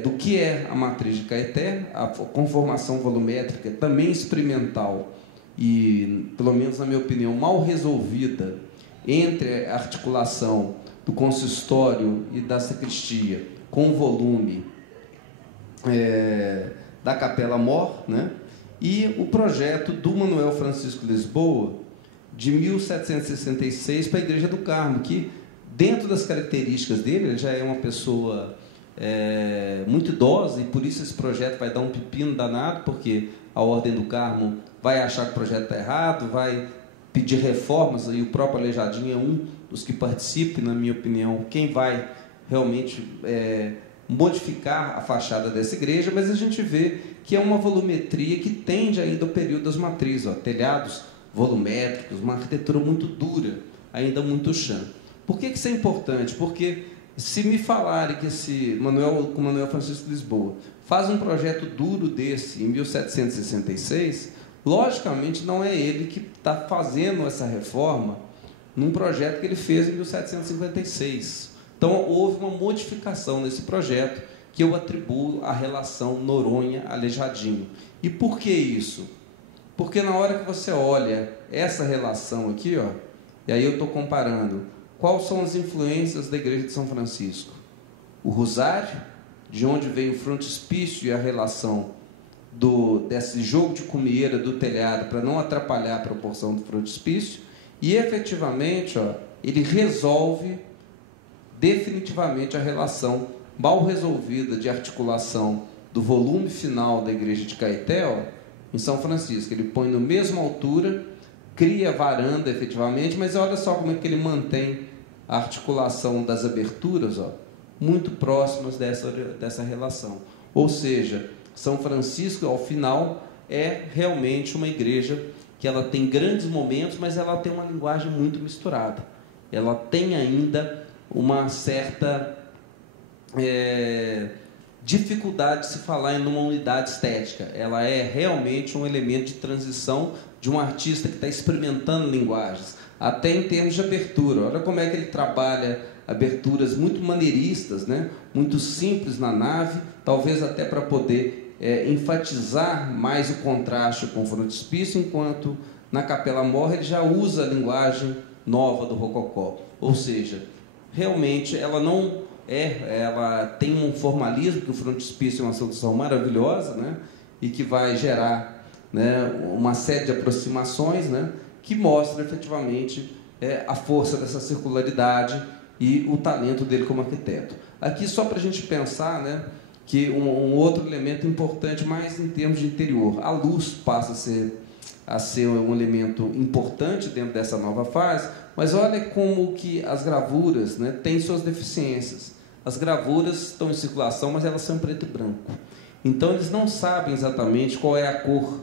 do que é a matriz de Caeté, a conformação volumétrica também experimental e, pelo menos na minha opinião, mal resolvida entre a articulação do consistório e da sacristia com o volume da Capela Mor, né? E o projeto do Manuel Francisco Lisboa, de 1766, para a Igreja do Carmo, que, dentro das características dele, ele já é uma pessoa muito idosa, e por isso esse projeto vai dar um pepino danado, porque a Ordem do Carmo vai achar que o projeto está errado, vai pedir reformas, e o próprio Aleijadinho é um dos que participa, na minha opinião, quem vai realmente modificar a fachada dessa igreja, mas a gente vê que é uma volumetria que tende ainda ao período das matrizes, telhados volumétricos, uma arquitetura muito dura, ainda muito chã. Por que isso é importante? Porque se me falarem que esse Manuel Francisco Lisboa faz um projeto duro desse em 1766, logicamente não é ele que está fazendo essa reforma num projeto que ele fez em 1756. Então houve uma modificação nesse projeto que eu atribuo à relação Noronha-Aleijadinho. E por que isso? Porque na hora que você olha essa relação aqui, ó, e aí eu estou comparando quais são as influências da Igreja de São Francisco. O rosário, de onde veio o frontispício e a relação desse jogo de cumieira do telhado para não atrapalhar a proporção do frontispício, e efetivamente ele resolve definitivamente a relação mal resolvida de articulação do volume final da Igreja de Caeté em São Francisco. Ele põe na mesma altura, cria varanda efetivamente, mas olha só como é que ele mantém a articulação das aberturas muito próximas dessa relação. Ou seja, São Francisco, ao final, é realmente uma igreja que ela tem grandes momentos, mas ela tem uma linguagem muito misturada. Ela tem ainda uma certa dificuldade de se falar em uma unidade estética. Ela é realmente um elemento de transição de um artista que está experimentando linguagens, até em termos de abertura. Olha como é que ele trabalha aberturas muito maneiristas, né? Muito simples na nave, talvez até para poder enfatizar mais o contraste com o frontispício, enquanto na Capela Mor ele já usa a linguagem nova do rococó. Ou seja, realmente ela não ela tem um formalismo, que o frontispício é uma solução maravilhosa, né? E que vai gerar, né, uma série de aproximações, né, que mostra efetivamente a força dessa circularidade e o talento dele como arquiteto. Aqui, só para a gente pensar, né, que um outro elemento importante, mais em termos de interior, a luz passa a ser um elemento importante dentro dessa nova fase, mas olha como que as gravuras, né, têm suas deficiências. As gravuras estão em circulação, mas elas são em preto e branco. Então, eles não sabem exatamente qual é a cor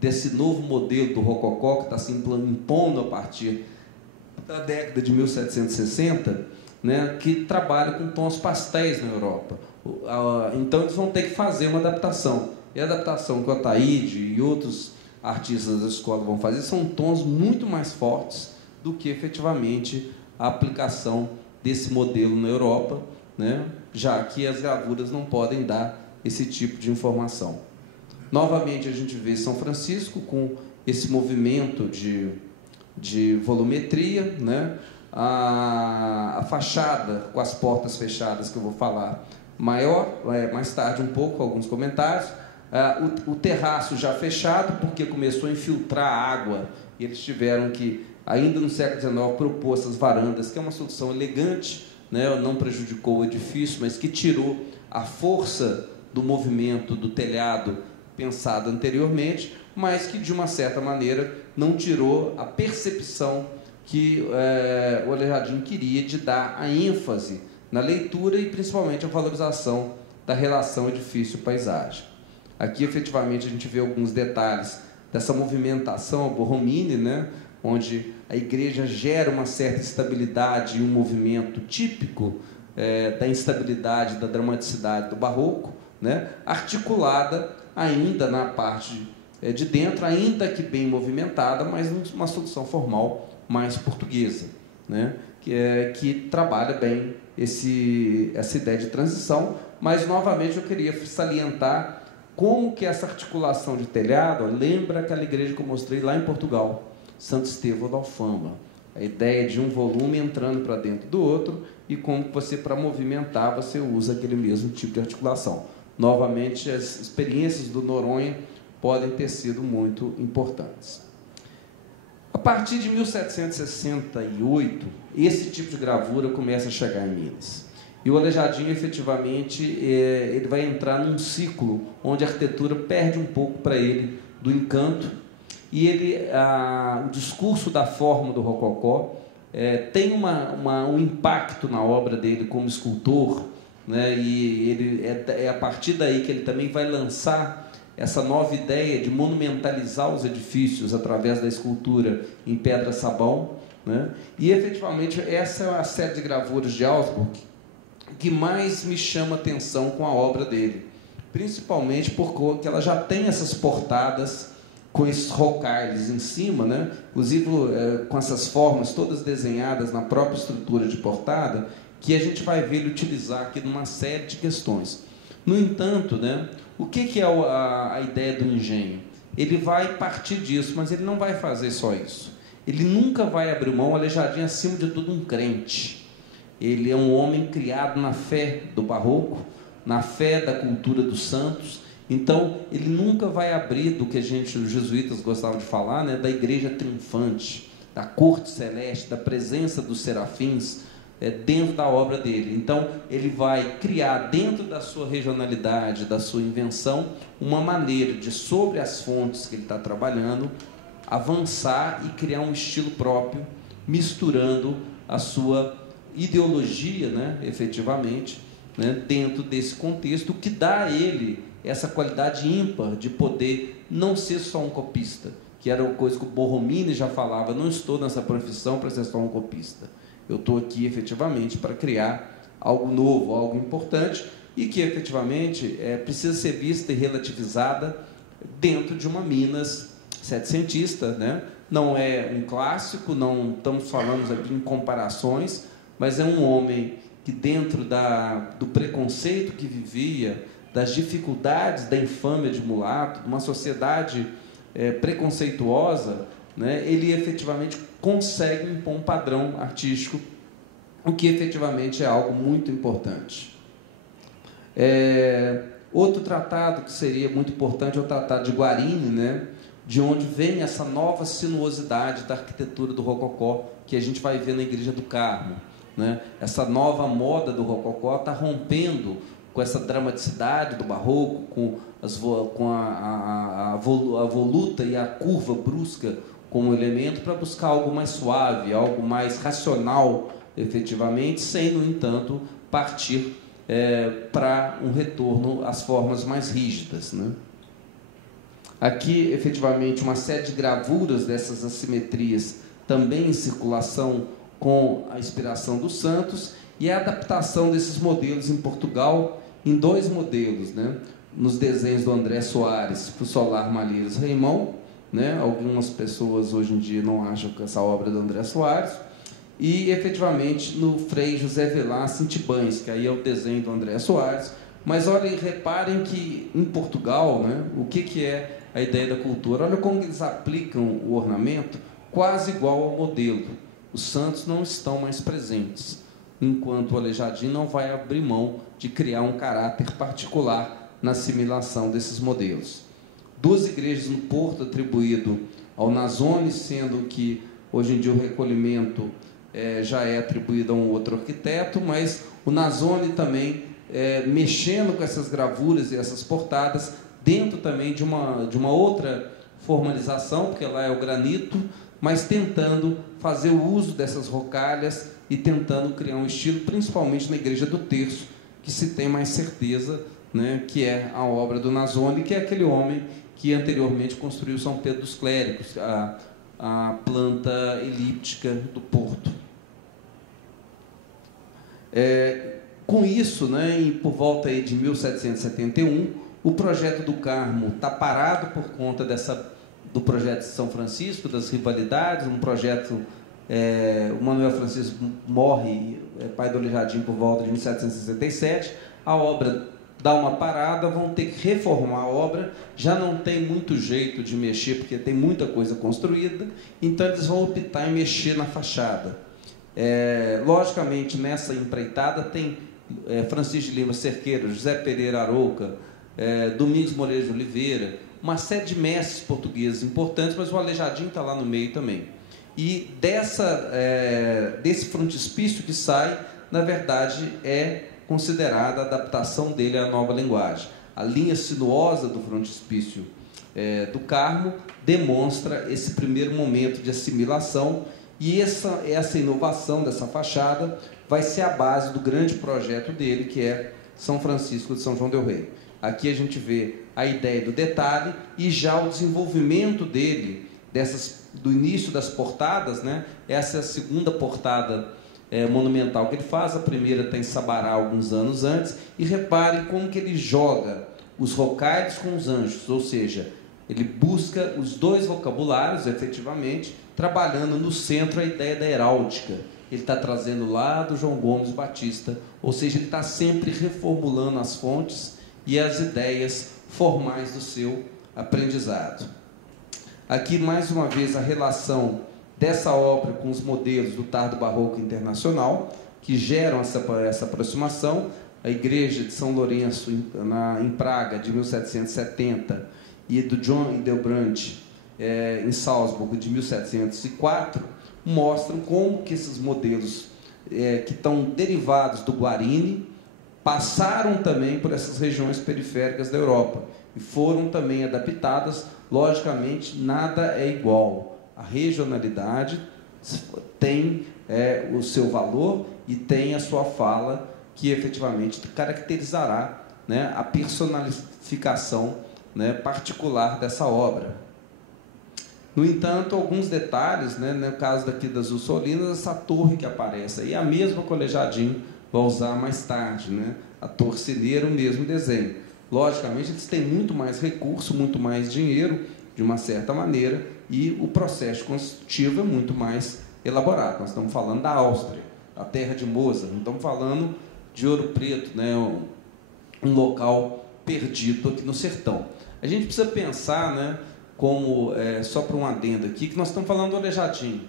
desse novo modelo do rococó que está se impondo a partir da década de 1760, né, que trabalha com tons pastéis na Europa. Então, eles vão ter que fazer uma adaptação. E a adaptação que o Ataíde e outros artistas da escola vão fazer são tons muito mais fortes do que, efetivamente, a aplicação desse modelo na Europa, né, já que as gravuras não podem dar esse tipo de informação. Novamente, a gente vê São Francisco com esse movimento de volumetria, né? A fachada com as portas fechadas, que eu vou falar maior, mais tarde um pouco, alguns comentários. O terraço já fechado, porque começou a infiltrar água, e eles tiveram que, ainda no século XIX, propor essas varandas, que é uma solução elegante, né? Não prejudicou o edifício, mas que tirou a força do movimento do telhado pensado anteriormente, mas que, de uma certa maneira, não tirou a percepção que o Aleijadinho queria de dar a ênfase na leitura e, principalmente, a valorização da relação edifício-paisagem. Aqui, efetivamente, a gente vê alguns detalhes dessa movimentação Borromini, né? Onde a igreja gera uma certa estabilidade e um movimento típico da instabilidade, da dramaticidade do barroco, né? Articulada ainda na parte de dentro, ainda que bem movimentada, mas uma solução formal mais portuguesa, né? Que trabalha bem essa ideia de transição. Mas, novamente, eu queria salientar como que essa articulação de telhado lembra aquela igreja que eu mostrei lá em Portugal, Santo Estevão da Alfama. A ideia de um volume entrando para dentro do outro e como você, para movimentar, você usa aquele mesmo tipo de articulação. Novamente, as experiências do Noronha podem ter sido muito importantes. A partir de 1768, esse tipo de gravura começa a chegar em Minas. E o Aleijadinho, efetivamente, ele vai entrar num ciclo onde a arquitetura perde um pouco para ele do encanto, e o discurso da forma do rococó tem um impacto na obra dele como escultor, né? E ele é a partir daí que ele também vai lançar essa nova ideia de monumentalizar os edifícios através da escultura em pedra-sabão, né? E, efetivamente, essa é a série de gravuras de Augsburg que mais me chama atenção com a obra dele, principalmente porque ela já tem essas portadas com esses rocalhes em cima, né? Inclusive com essas formas todas desenhadas na própria estrutura de portada, que a gente vai ver ele utilizar aqui numa série de questões. No entanto, né, o que é a ideia do engenho? Ele vai partir disso, mas ele não vai fazer só isso. Ele nunca vai abrir mão. O Aleijadinho, acima de tudo, um crente. Ele é um homem criado na fé do barroco, na fé da cultura dos santos. Então, ele nunca vai abrir do que os jesuítas gostavam de falar, né, da igreja triunfante, da corte celeste, da presença dos serafins dentro da obra dele. Então, ele vai criar, dentro da sua regionalidade, da sua invenção, uma maneira de, sobre as fontes que ele está trabalhando, avançar e criar um estilo próprio, misturando a sua ideologia, né, efetivamente, né, dentro desse contexto, que dá a ele essa qualidade ímpar de poder não ser só um copista, que era uma coisa que o Borromini já falava: não estou nessa profissão para ser só um copista, eu estou aqui efetivamente para criar algo novo, algo importante, e que efetivamente precisa ser vista e relativizada dentro de uma Minas setecentista, né? Não é um clássico, não estamos falando aqui em comparações, mas é um homem que, dentro do preconceito que vivia, das dificuldades da infâmia de mulato, de uma sociedade preconceituosa, né, ele efetivamente consegue impor um padrão artístico, o que efetivamente é algo muito importante. Outro tratado que seria muito importante é o Tratado de Guarini, né, de onde vem essa nova sinuosidade da arquitetura do Rococó, que a gente vai ver na Igreja do Carmo, né? Essa nova moda do Rococó está rompendo com essa dramaticidade do Barroco, com a voluta e a curva brusca como elemento, para buscar algo mais suave, algo mais racional, efetivamente, sem, no entanto, partir para um retorno às formas mais rígidas, né? Aqui, efetivamente, uma série de gravuras dessas assimetrias também em circulação com a inspiração dos Santos, e a adaptação desses modelos em Portugal em 2 modelos, né? Nos desenhos do André Soares para o Solar Malheiros Reimão, né? Algumas pessoas hoje em dia não acham que essa obra é do André Soares, e efetivamente no Frei José Velasco em Tibães, que aí é o desenho do André Soares. Mas olhem, reparem que em Portugal, né, o que é a ideia da cultura? Olha como eles aplicam o ornamento quase igual ao modelo. Os santos não estão mais presentes, enquanto o Aleijadinho não vai abrir mão de criar um caráter particular na assimilação desses modelos. 2 igrejas no Porto atribuído ao Nasone, sendo que hoje em dia o recolhimento já é atribuído a um outro arquiteto, mas o Nasone também mexendo com essas gravuras e essas portadas, dentro também de uma outra formalização, porque lá é o granito, mas tentando fazer o uso dessas rocalhas e tentando criar um estilo, principalmente na Igreja do Terço, que se tem mais certeza, né, que é a obra do Nasone, que é aquele homem que anteriormente construiu São Pedro dos Clérigos, a planta elíptica do Porto. Com isso, né, e por volta aí de 1771, o projeto do Carmo está parado por conta do projeto de São Francisco, das rivalidades. Um projeto, o Manuel Francisco morre, pai do Aleijadinho, por volta de 1767, a obra dá uma parada, vão ter que reformar a obra, já não tem muito jeito de mexer, porque tem muita coisa construída, então eles vão optar em mexer na fachada. Logicamente, nessa empreitada tem Francisco de Lima Cerqueira, José Pereira Arouca, Domingos Moreira de Oliveira, uma série de mestres portugueses importantes, mas o Aleijadinho está lá no meio também. E desse frontispício que sai, na verdade, é considerada a adaptação dele à nova linguagem. A linha sinuosa do frontispício do Carmo demonstra esse primeiro momento de assimilação, e essa inovação dessa fachada vai ser a base do grande projeto dele, que é São Francisco de São João del Rei. Aqui a gente vê a ideia do detalhe e já o desenvolvimento dele, do início das portadas, né? Essa é a segunda portada monumental que ele faz. A primeira está em Sabará, alguns anos antes, e reparem como que ele joga os rocalhos com os anjos, ou seja, ele busca os 2 vocabulários, efetivamente, trabalhando no centro a ideia da heráldica. Ele está trazendo lá do João Gomes Batista, ou seja, ele está sempre reformulando as fontes e as ideias formais do seu aprendizado. Aqui, mais uma vez, a relação dessa obra com os modelos do tardo barroco internacional, que geram essa aproximação. A Igreja de São Lourenço, em Praga, de 1770, e do John Hildebrandt, em Salzburgo, de 1704, mostram como que esses modelos que estão derivados do Guarini passaram também por essas regiões periféricas da Europa e foram também adaptadas. Logicamente, nada é igual. A regionalidade tem o seu valor e tem a sua fala, que efetivamente caracterizará, né, a classificação, né, particular dessa obra. No entanto, alguns detalhes, né, no caso daqui das Ursolinas, essa torre que aparece aí, a mesma que o Aleijadinho vai usar mais tarde, né, a torre Cineira, o mesmo desenho. Logicamente, eles têm muito mais recurso, muito mais dinheiro, de uma certa maneira, e o processo construtivo é muito mais elaborado. Nós estamos falando da Áustria, a terra de Mozart, não estamos falando de Ouro Preto, né, um local perdido aqui no sertão. A gente precisa pensar, né, como, só para um adendo aqui, que nós estamos falando do Aleijadinho,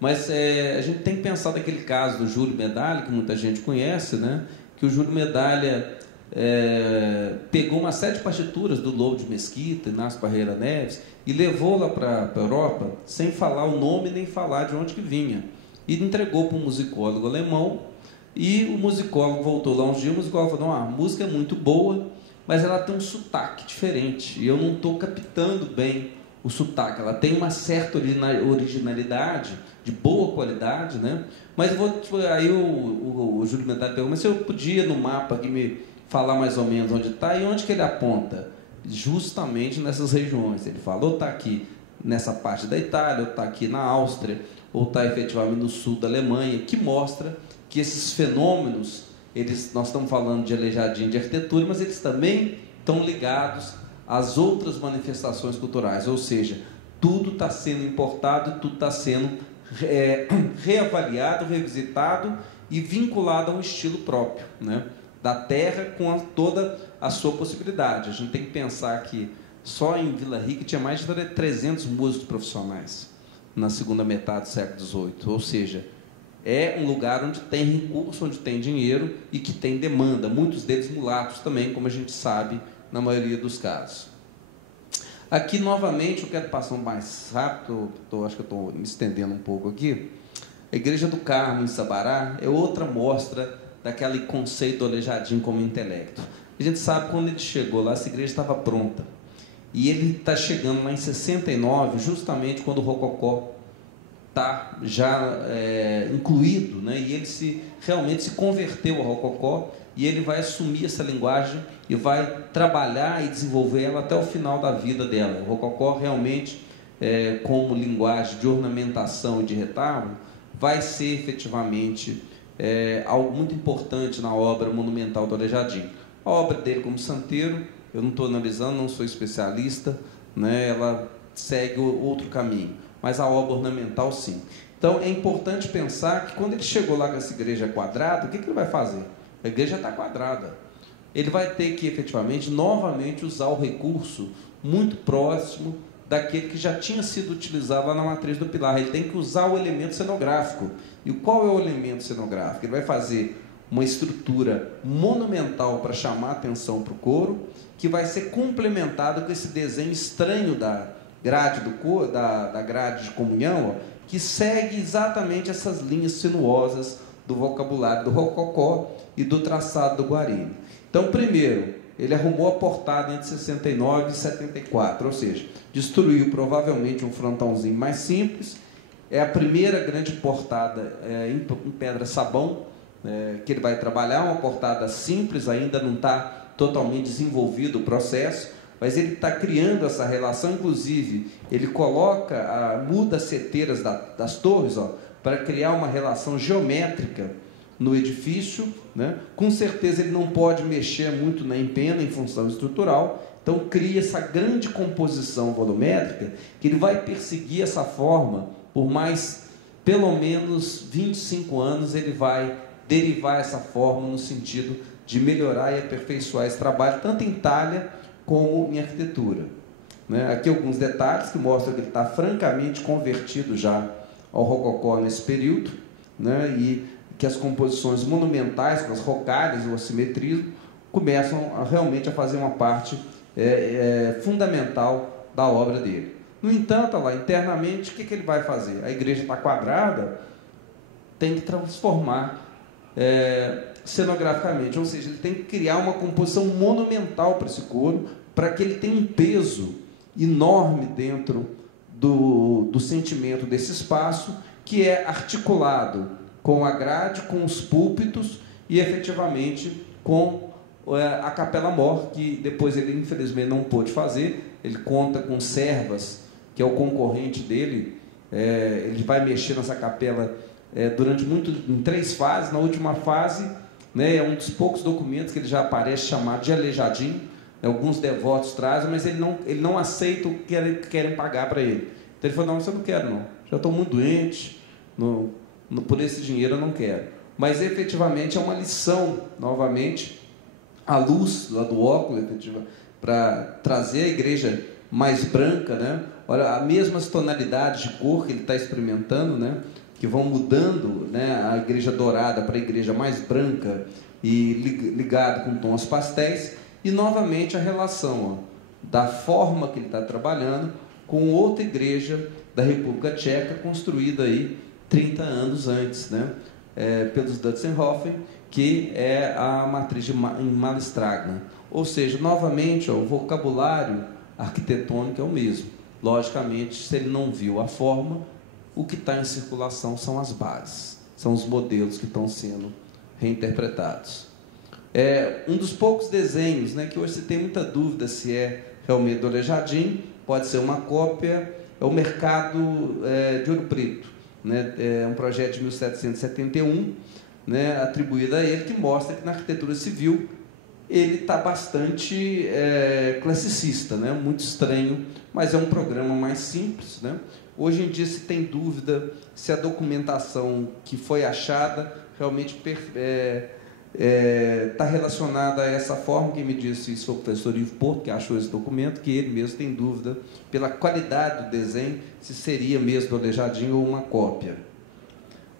mas a gente tem que pensar daquele caso do Júlio Medalha, que muita gente conhece, né, que o Júlio Medalha pegou uma série de partituras do Lobo de Mesquita, Inácio Parreira Neves, e levou lá para a Europa, sem falar o nome nem falar de onde que vinha, e entregou para um musicólogo alemão, e o musicólogo voltou lá uns dias, o musicólogo falou: não, a música é muito boa, mas ela tem um sotaque diferente, e eu não estou captando bem o sotaque. Ela tem uma certa originalidade, de boa qualidade, né? Mas aí o Júlio Medalha perguntou: mas se eu podia no mapa aqui me falar mais ou menos onde está, e onde que ele aponta? Justamente nessas regiões. Ele falou: está aqui nessa parte da Itália, ou está aqui na Áustria, ou está efetivamente no sul da Alemanha, que mostra que esses fenômenos, nós estamos falando de Aleijadinho, de arquitetura, mas eles também estão ligados às outras manifestações culturais, ou seja, tudo está sendo importado, tudo está sendo reavaliado, revisitado e vinculado a um estilo próprio, né, da terra, com toda a sua possibilidade. A gente tem que pensar que só em Vila Rica tinha mais de 300 músicos profissionais na segunda metade do século XVIII, ou seja, é um lugar onde tem recurso, onde tem dinheiro e que tem demanda, muitos deles mulatos também, como a gente sabe, na maioria dos casos. Aqui, novamente, eu quero passar mais rápido, acho que eu estou me estendendo um pouco aqui. A Igreja do Carmo, em Sabará, é outra mostra daquele conceito do Aleijadinho como intelecto. A gente sabe que quando ele chegou lá, essa igreja estava pronta. E ele está chegando lá em 69, justamente quando o Rococó está já incluído, né? E ele realmente se converteu ao Rococó, e ele vai assumir essa linguagem e vai trabalhar e desenvolver ela até o final da vida dela. O Rococó realmente, como linguagem de ornamentação e de retábulo, vai ser efetivamente algo muito importante na obra monumental do Aleijadinho. A obra dele como santeiro, eu não estou analisando, não sou especialista, né? Ela segue outro caminho, mas a obra ornamental, sim. Então, é importante pensar que quando ele chegou lá com essa igreja quadrada, o que ele vai fazer? A igreja está quadrada. Ele vai ter que, efetivamente, novamente usar o recurso muito próximo daquele que já tinha sido utilizado lá na matriz do pilar. Ele tem que usar o elemento cenográfico. E qual é o elemento cenográfico? Ele vai fazer uma estrutura monumental para chamar a atenção para o coro, que vai ser complementada com esse desenho estranho da grade do coro, da grade de comunhão, ó, que segue exatamente essas linhas sinuosas do vocabulário do Rococó e do traçado do Guarini. Então, primeiro, ele arrumou a portada entre 69 e 74, ou seja, destruiu provavelmente um frontãozinho mais simples. É a primeira grande portada em pedra-sabão que ele vai trabalhar, uma portada simples, ainda não está totalmente desenvolvido o processo, mas ele está criando essa relação. Inclusive, ele muda as seteiras das torres, ó, para criar uma relação geométrica no edifício, né? Com certeza ele não pode mexer muito na empena em função estrutural, então cria essa grande composição volumétrica que ele vai perseguir essa forma por mais, pelo menos, 25 anos. Ele vai derivar essa forma no sentido de melhorar e aperfeiçoar esse trabalho, tanto em talha como em arquitetura, né? Aqui alguns detalhes que mostram que ele está francamente convertido já ao Rococó nesse período, né? E que as composições monumentais, com as rocalhas, o assimetrismo, começam realmente a fazer uma parte fundamental da obra dele. No entanto, lá internamente, o que ele vai fazer? A igreja está quadrada, tem que transformar cenograficamente, ou seja, ele tem que criar uma composição monumental para esse coro, para que ele tenha um peso enorme dentro do sentimento desse espaço, que é articulado com a grade, com os púlpitos e, efetivamente, com a Capela Mor, que depois ele infelizmente não pôde fazer. Ele conta com Servas, que é o concorrente dele. Ele vai mexer nessa capela em 3 fases. Na última fase, né, é um dos poucos documentos que ele já aparece chamado de Aleijadinho. Alguns devotos trazem, mas ele não aceita o que querem pagar para ele. Então ele falou: não, isso eu não quero, não. Já estou muito doente, por esse dinheiro eu não quero. Mas efetivamente é uma lição, novamente, a luz lá do óculo, para trazer a igreja mais branca, né? Olha, as mesmas tonalidades de cor que ele está experimentando, né? Que vão mudando, né? A igreja dourada para a igreja mais branca e ligado com tons pastéis. E novamente a relação da forma que ele está trabalhando com outra igreja da República Tcheca, construída aí 30 anos antes, né? Pelos Dutzenhofen, que é a matriz em Malstragna. Ou seja, novamente, o vocabulário arquitetônico é o mesmo. Logicamente, se ele não viu a forma, o que está em circulação são as bases, são os modelos que estão sendo reinterpretados. Um dos poucos desenhos, né, que hoje se tem muita dúvida se é realmente do Aleijadinho, pode ser uma cópia, é o Mercado de Ouro Preto, né? É um projeto de 1771, né, atribuído a ele, que mostra que na arquitetura civil ele está bastante classicista, né? Muito estranho, mas é um programa mais simples, né? Hoje em dia se tem dúvida se a documentação que foi achada realmente está relacionada a essa forma. Quem me disse isso foi o professor Ivo Porto, que achou esse documento, que ele mesmo tem dúvida, pela qualidade do desenho, se seria mesmo do Aleijadinho ou uma cópia.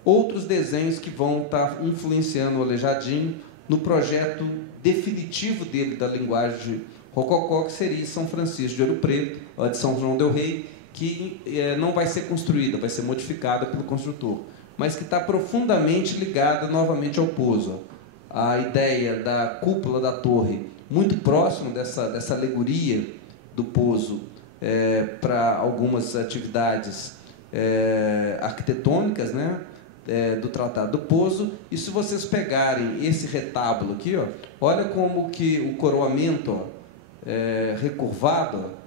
Outros desenhos que vão estar influenciando o Aleijadinho no projeto definitivo dele da linguagem rococó, que seria São Francisco de Ouro Preto, a de São João del Rei, que não vai ser construída, vai ser modificada pelo construtor, mas que está profundamente ligada novamente ao Pozo. A ideia da cúpula da torre, muito próximo dessa alegoria do Pozo para algumas atividades arquitetônicas, né, do Tratado do Pozo. E se vocês pegarem esse retábulo aqui, ó, olha como que o coroamento recurvado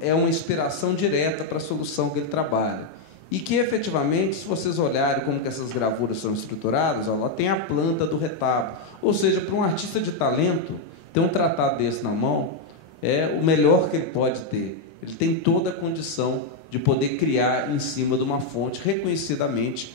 é uma inspiração direta para a solução que ele trabalha. E que, efetivamente, se vocês olharem como que essas gravuras são estruturadas, ó, lá tem a planta do retábulo. Ou seja, para um artista de talento, ter um tratado desse na mão é o melhor que ele pode ter. Ele tem toda a condição de poder criar em cima de uma fonte reconhecidamente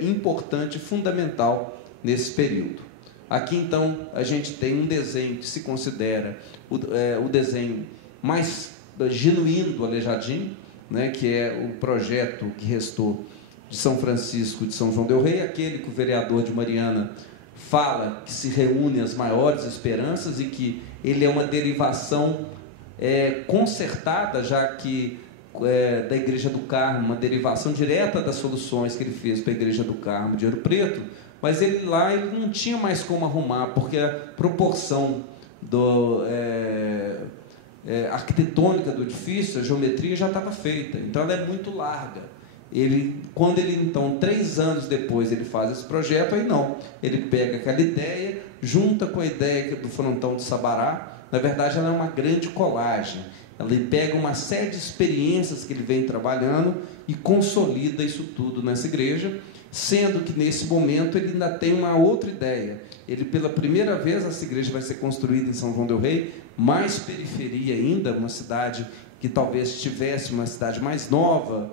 importante e fundamental nesse período. Aqui, então, a gente tem um desenho que se considera o desenho mais genuíno do Aleijadinho, né, que é o projeto que restou de São Francisco de São João del Rei, aquele que o vereador de Mariana fala que se reúne as maiores esperanças e que ele é uma derivação consertada, já que da Igreja do Carmo, uma derivação direta das soluções que ele fez para a Igreja do Carmo de Ouro Preto, mas ele não tinha mais como arrumar, porque a proporção arquitetônica do edifício, a geometria já estava feita, então ela é muito larga. Quando ele, então, 3 anos depois, ele faz esse projeto, aí não, ele pega aquela ideia, junta com a ideia do frontão de Sabará. Na verdade, ela é uma grande colagem. Ele pega uma série de experiências que ele vem trabalhando e consolida isso tudo nessa igreja, sendo que, nesse momento, ele ainda tem uma outra ideia. Ele, pela primeira vez, essa igreja vai ser construída em São João del Rei, mais periferia ainda, uma cidade que talvez tivesse uma cidade mais nova,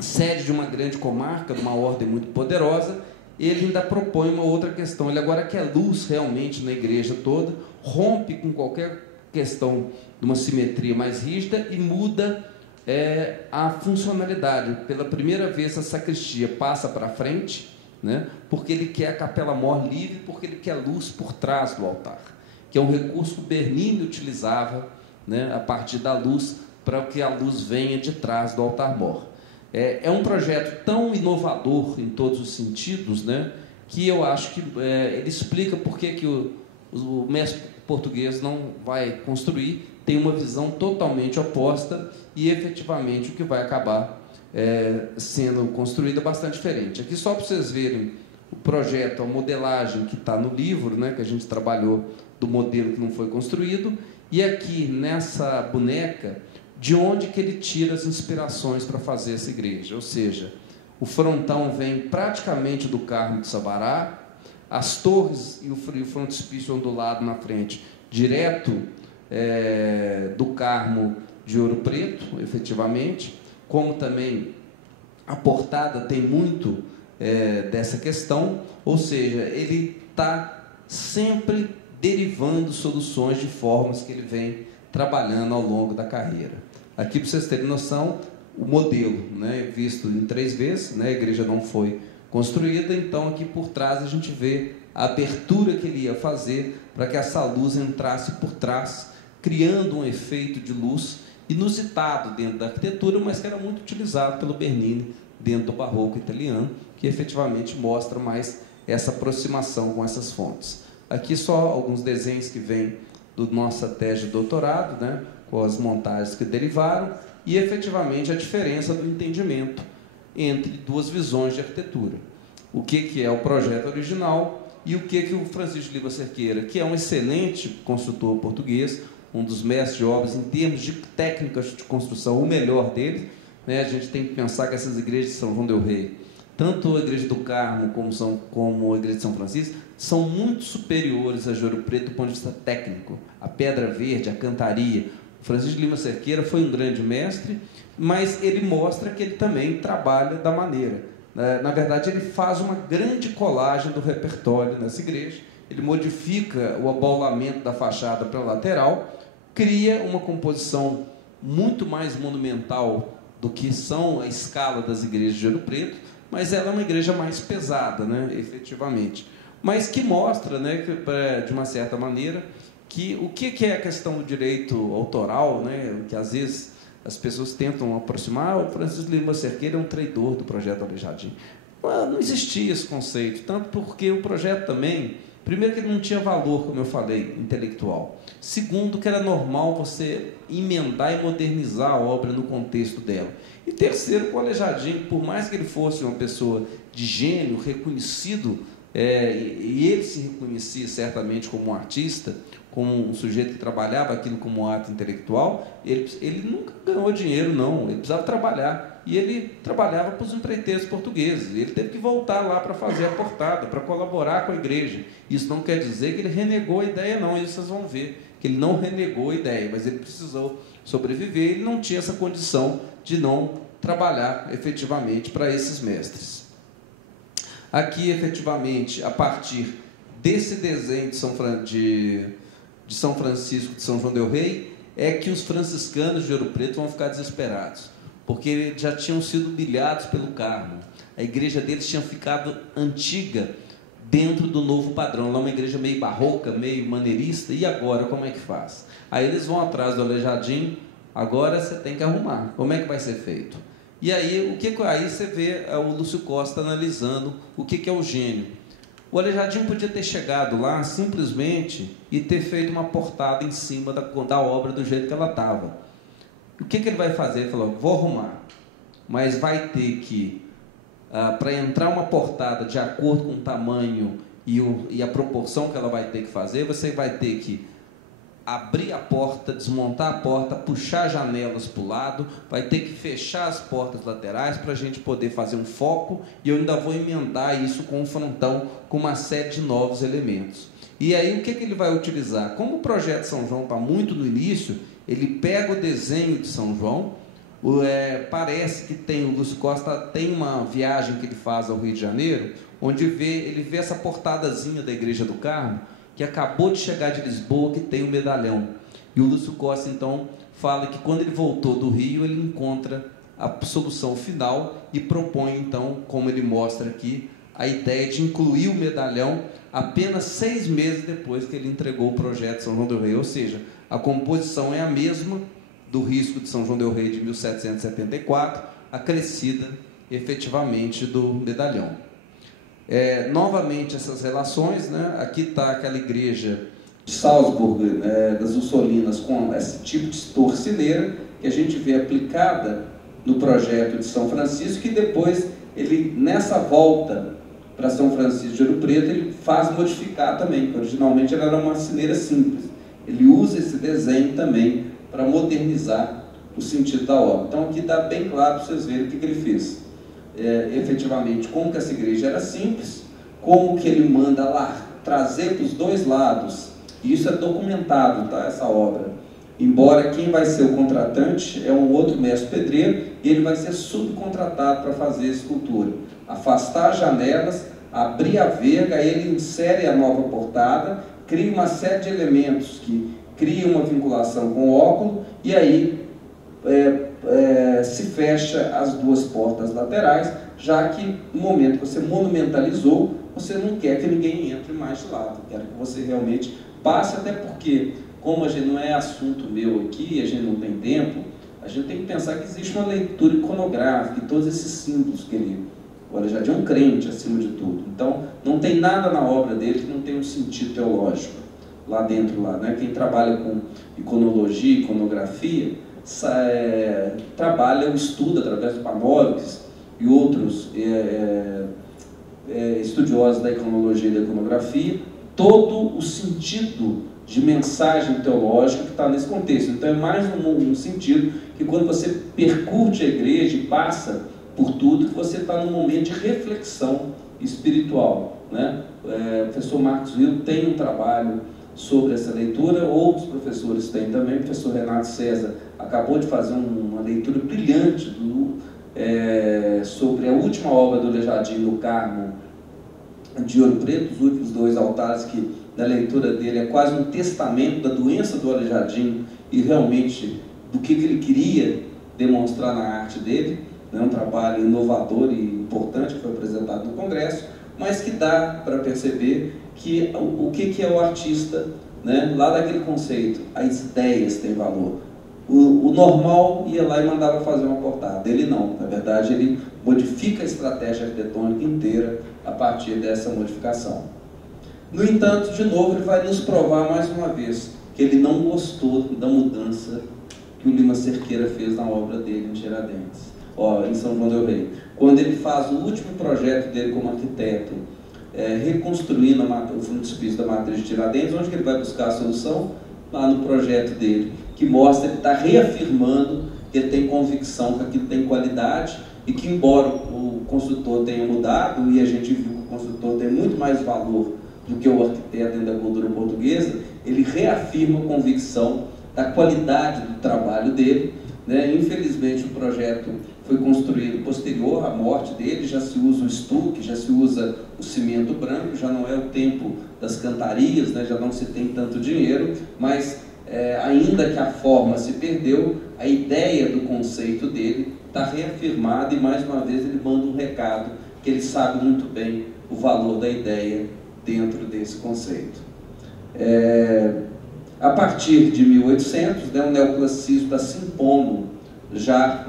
sede de uma grande comarca, de uma ordem muito poderosa. Ele ainda propõe uma outra questão. Ele agora quer luz realmente na igreja toda, rompe com qualquer questão de uma simetria mais rígida e muda a funcionalidade. Pela primeira vez, a sacristia passa para frente, né, porque ele quer a Capela Mor livre, porque ele quer luz por trás do altar, que é um recurso que o Bernini utilizava, né, a partir da luz, para que a luz venha de trás do altar mor. É um projeto tão inovador em todos os sentidos, né, que eu acho que ele explica por que o mestre português não vai construir, tem uma visão totalmente oposta e, efetivamente, o que vai acabar sendo construído é bastante diferente. Aqui, só para vocês verem o projeto, a modelagem que está no livro, né, que a gente trabalhou do modelo que não foi construído, e aqui nessa boneca, de onde que ele tira as inspirações para fazer essa igreja. Ou seja, o frontão vem praticamente do Carmo de Sabará, as torres e o frontispício ondulado na frente, direto do Carmo de Ouro Preto, efetivamente, como também a portada tem muito dessa questão, ou seja, ele está sempre derivando soluções de formas que ele vem trabalhando ao longo da carreira. Aqui, para vocês terem noção, o modelo, né, visto em 3 vezes, né, a igreja não foi construída, então aqui por trás a gente vê a abertura que ele ia fazer para que essa luz entrasse por trás, criando um efeito de luz inusitado dentro da arquitetura, mas que era muito utilizado pelo Bernini dentro do barroco italiano, que efetivamente mostra mais essa aproximação com essas fontes. Aqui só alguns desenhos que vêm do nossa tese de doutorado, né, com as montagens que derivaram, e efetivamente a diferença do entendimento entre 2 visões de arquitetura. O que é o projeto original e o que o Francisco de Lima Cerqueira, que é um excelente construtor português, um dos mestres de obras em termos de técnicas de construção, o melhor dele, né? A gente tem que pensar que essas igrejas de São João del Rei, tanto a igreja do Carmo como a igreja de São Francisco, são muito superiores a de Ouro Preto do ponto de vista técnico. A Pedra Verde, a cantaria. O Francisco de Lima Cerqueira foi um grande mestre, mas ele mostra que ele também trabalha da maneira. Na verdade, ele faz uma grande colagem do repertório nessa igreja, ele modifica o abaulamento da fachada para a lateral, cria uma composição muito mais monumental do que são a escala das igrejas de Ouro Preto, mas ela é uma igreja mais pesada, né, efetivamente. Mas que mostra, né, de uma certa maneira, que o que é a questão do direito autoral, né, que às vezes as pessoas tentam aproximar. O Francisco de Lima Cerqueira é um traidor do projeto Aleijadinho. Não existia esse conceito, tanto porque o projeto também, primeiro que ele não tinha valor, como eu falei, intelectual. Segundo, que era normal você emendar e modernizar a obra no contexto dela. E terceiro, o Aleijadinho, por mais que ele fosse uma pessoa de gênio, reconhecido, e ele se reconhecia certamente como um artista, como um sujeito que trabalhava aquilo como ato intelectual, ele nunca ganhou dinheiro, não. Ele precisava trabalhar. E ele trabalhava para os empreiteiros portugueses. Ele teve que voltar lá para fazer a portada, para colaborar com a igreja. Isso não quer dizer que ele renegou a ideia, não. Isso vocês vão ver, que ele não renegou a ideia, mas ele precisou sobreviver. Ele não tinha essa condição de não trabalhar efetivamente para esses mestres. Aqui, efetivamente, a partir desse desenho de São Francisco de São João del Rei, é que os franciscanos de Ouro Preto vão ficar desesperados, porque eles já tinham sido humilhados pelo Carmo. A igreja deles tinha ficado antiga dentro do novo padrão. Lá é uma igreja meio barroca, meio maneirista, e agora como é que faz? Aí eles vão atrás do Aleijadinho. Agora você tem que arrumar. Como é que vai ser feito? E aí, aí você vê o Lúcio Costa analisando o que é o gênio. O Aleijadinho podia ter chegado lá simplesmente e ter feito uma portada em cima da obra do jeito que ela estava. O que ele vai fazer? Ele falou, vou arrumar, mas vai ter que, para entrar uma portada de acordo com o tamanho e a proporção que ela vai ter que fazer, você vai ter que abrir a porta, desmontar a porta, puxar janelas para o lado, vai ter que fechar as portas laterais para a gente poder fazer um foco, e eu ainda vou emendar isso com um frontão, com uma série de novos elementos. E aí o que ele vai utilizar? Como o projeto São João está muito no início, ele pega o desenho de São João, parece que o Lúcio Costa tem uma viagem que ele faz ao Rio de Janeiro, onde ele vê essa portadazinha da Igreja do Carmo, que acabou de chegar de Lisboa, que tem o medalhão. E o Lúcio Costa, então, fala que quando ele voltou do Rio, ele encontra a solução final e propõe, então, como ele mostra aqui, a ideia de incluir o medalhão apenas 6 meses depois que ele entregou o projeto de São João del Rei. Ou seja, a composição é a mesma do risco de São João del Rei de 1774, acrescida efetivamente do medalhão. Novamente essas relações, né? Aqui está aquela igreja de Salzburg, das Ursolinas, com esse tipo de torcileira que a gente vê aplicada no projeto de São Francisco, que depois ele, nessa volta para São Francisco de Ouro Preto, ele faz modificar também, porque originalmente ela era uma sineira simples. Ele usa esse desenho também para modernizar o sentido da obra. Então aqui está bem claro para vocês verem o que ele fez. Efetivamente, como que essa igreja era simples, como que ele manda lá trazer para os dois lados, e isso é documentado, tá, essa obra. Embora quem vai ser o contratante é um outro mestre pedreiro, e ele vai ser subcontratado para fazer a escultura. Afastar as janelas, abrir a verga, ele insere a nova portada, cria uma série de elementos que criam uma vinculação com o óculo, e aí se fecha as duas portas laterais, já que no momento que você monumentalizou, você não quer que ninguém entre mais de lado, quer que você realmente passe, até porque, como a gente não é assunto meu aqui, a gente não tem tempo, a gente tem que pensar que existe uma leitura iconográfica e todos esses símbolos que ele... O Aleijadinho é um crente, acima de tudo. Então, não tem nada na obra dele que não tenha um sentido teológico lá dentro. Né? Quem trabalha com iconologia, iconografia, trabalha o estudo através do Panólicos e outros estudiosos da iconologia e da iconografia, todo o sentido de mensagem teológica que está nesse contexto. Então, é mais um sentido que quando você percute a igreja e passa por tudo, que você está num momento de reflexão espiritual. Né? O professor Marcos Rio tem um trabalho sobre essa leitura, outros professores têm também. O professor Renato César acabou de fazer uma leitura brilhante sobre a última obra do Aleijadinho no Carmo de Ouro Preto, os últimos dois altares, que na leitura dele é quase um testamento da doença do Aleijadinho e realmente do que ele queria demonstrar na arte dele. É um trabalho inovador e importante que foi apresentado no Congresso, mas que dá para perceber que o que é o artista, né? Lá daquele conceito, as ideias têm valor. O normal ia lá e mandava fazer uma portada, ele não, na verdade ele modifica a estratégia arquitetônica inteira a partir dessa modificação. No entanto, de novo, ele vai nos provar mais uma vez que ele não gostou da mudança que o Lima Cerqueira fez na obra dele em Tiradentes. Em São João del Rei, quando ele faz o último projeto dele como arquiteto, reconstruindo o frontispício da matriz de Tiradentes, onde que ele vai buscar a solução? Lá no projeto dele, que mostra, ele está reafirmando que ele tem convicção que aquilo tem qualidade e que, embora o construtor tenha mudado, e a gente viu que o construtor tem muito mais valor do que o arquiteto dentro da cultura portuguesa, ele reafirma a convicção da qualidade do trabalho dele. Né? Infelizmente, o projeto foi construído posterior à morte dele, já se usa o estuque, já se usa o cimento branco, já não é o tempo das cantarias, né? Já não se tem tanto dinheiro, mas ainda que a forma se perdeu, a ideia do conceito dele está reafirmada e mais uma vez ele manda um recado que ele sabe muito bem o valor da ideia dentro desse conceito. A partir de 1800, né, o neoclassicismo está se impondo já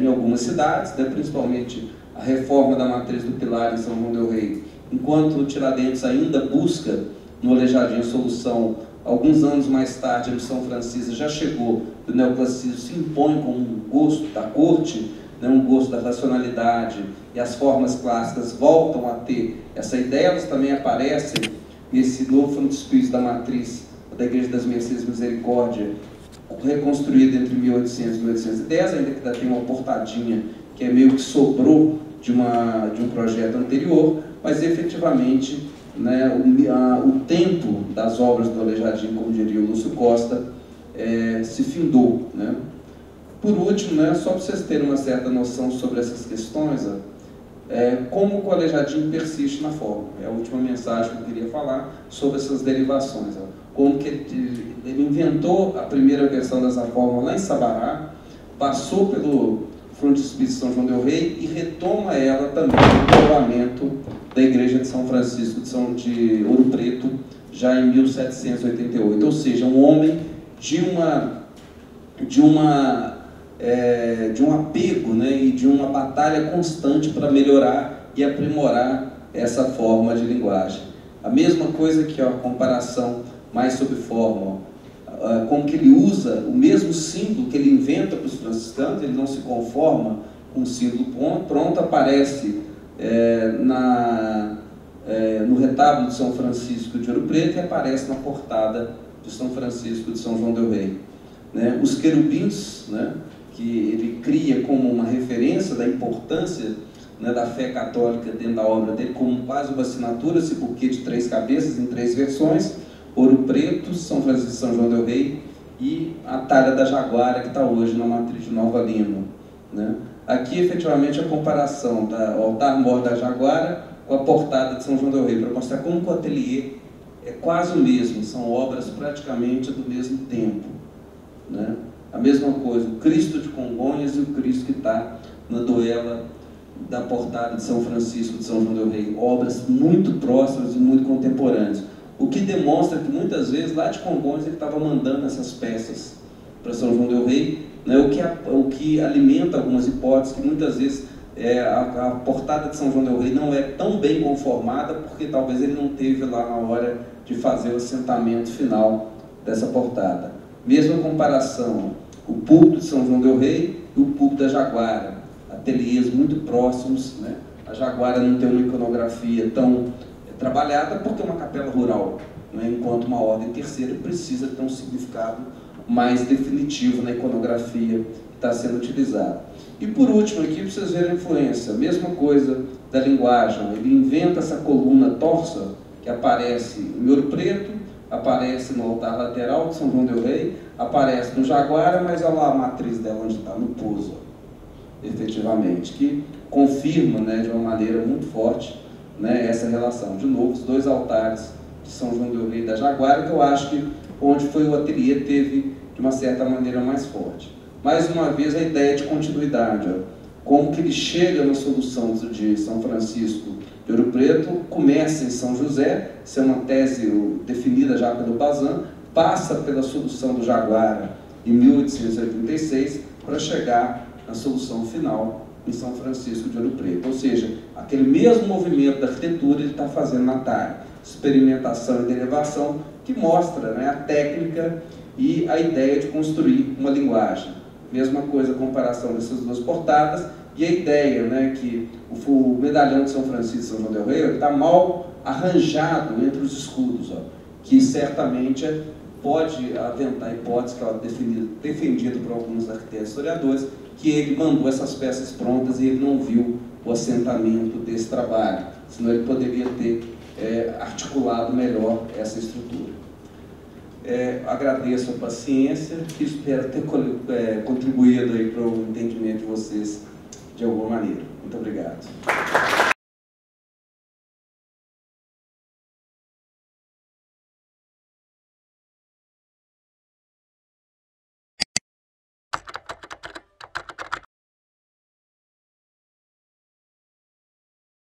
em algumas cidades, né, principalmente a reforma da matriz do Pilar em São João del Rei, enquanto o Tiradentes ainda busca no Aleijadinho a solução. Alguns anos mais tarde, a Missão Francesa já chegou, o neoclassicismo se impõe como um gosto da corte, né, um gosto da racionalidade, e as formas clássicas voltam a ter essa ideia. Elas também aparecem nesse novo frontispício da matriz da Igreja das Mercês Misericórdia, reconstruída entre 1800 e 1810, ainda que ainda tem uma portadinha que é meio que sobrou de um projeto anterior, mas efetivamente, né, o tempo das obras do Aleijadinho, como diria o Lúcio Costa, se findou. Né? Por último, né, só para vocês terem uma certa noção sobre essas questões, como o Aleijadinho persiste na forma. É a última mensagem que eu queria falar sobre essas derivações. Como que ele inventou a primeira versão dessa forma lá em Sabará, passou pelo frontispício de São João del Rei e retoma ela também no coroamento da Igreja de São Francisco de Ouro Preto, já em 1788. Ou seja, um homem de um apego, né, e de uma batalha constante para melhorar e aprimorar essa forma de linguagem. A mesma coisa que a comparação mais sobre forma, como que ele usa o mesmo símbolo que ele inventa para os franciscanos, ele não se conforma com o símbolo pronto, aparece no retábulo de São Francisco de Ouro Preto e aparece na portada de São Francisco de São João del Rei. Né? Os querubins, né, que ele cria como uma referência da importância, né, da fé católica dentro da obra dele, como quase uma assinatura, esse buquê de 3 cabeças em 3 versões: Ouro Preto, São Francisco de São João del Rei e a talha da Jaguara, que está hoje na matriz de Nova Lima. Né? Aqui, efetivamente, a comparação do altar-mor da Jaguara com a portada de São João del Rei, para mostrar como o ateliê é quase o mesmo, são obras praticamente do mesmo tempo. Né? A mesma coisa, o Cristo de Congonhas e o Cristo que está na doela da portada de São Francisco de São João del Rei, obras muito próximas e muito contemporâneas, o que demonstra que muitas vezes lá de Congonhas ele estava mandando essas peças para São João del Rei, né? O que alimenta algumas hipóteses que muitas vezes a portada de São João del Rei não é tão bem conformada, porque talvez ele não teve lá na hora de fazer o assentamento final dessa portada. Mesma comparação, o púlpito de São João del Rei e o púlpito da Jaguara, ateliês muito próximos, né? A Jaguara não tem uma iconografia tão trabalhada porque é uma capela rural, né? Enquanto uma ordem terceira precisa ter um significado mais definitivo na iconografia que está sendo utilizada. E por último aqui, para vocês verem a influência, a mesma coisa da linguagem, ele inventa essa coluna torsa que aparece em Ouro Preto, aparece no altar lateral de São João del Rei, aparece no Jaguara, mas olha lá a matriz dela onde está, no pouso, efetivamente, que confirma, né, de uma maneira muito forte, né, essa relação. De novo, os 2 altares de São João del Rei e da Jaguara, que eu acho que onde foi o ateliê teve, de uma certa maneira, mais forte. Mais uma vez, a ideia de continuidade, ó, como que ele chega na solução de São Francisco de Ouro Preto, começa em São José, isso é uma tese definida já pelo Bazin, passa pela solução do Jaguara em 1886, para chegar na solução final em São Francisco de Ouro Preto. Ou seja, aquele mesmo movimento da arquitetura ele está fazendo na talha, experimentação e derivação, que mostra, né, a técnica e a ideia de construir uma linguagem. Mesma coisa a comparação dessas 2 portadas e a ideia, né, que o medalhão de São Francisco de São João del Rei está mal arranjado entre os escudos, ó, que certamente pode aventar a hipótese, que ela é defendida por alguns arquitetos historiadores, que ele mandou essas peças prontas e ele não viu o assentamento desse trabalho, senão ele poderia ter articulado melhor essa estrutura. Agradeço a paciência e espero ter contribuído aí para o entendimento de vocês de alguma maneira. Muito obrigado.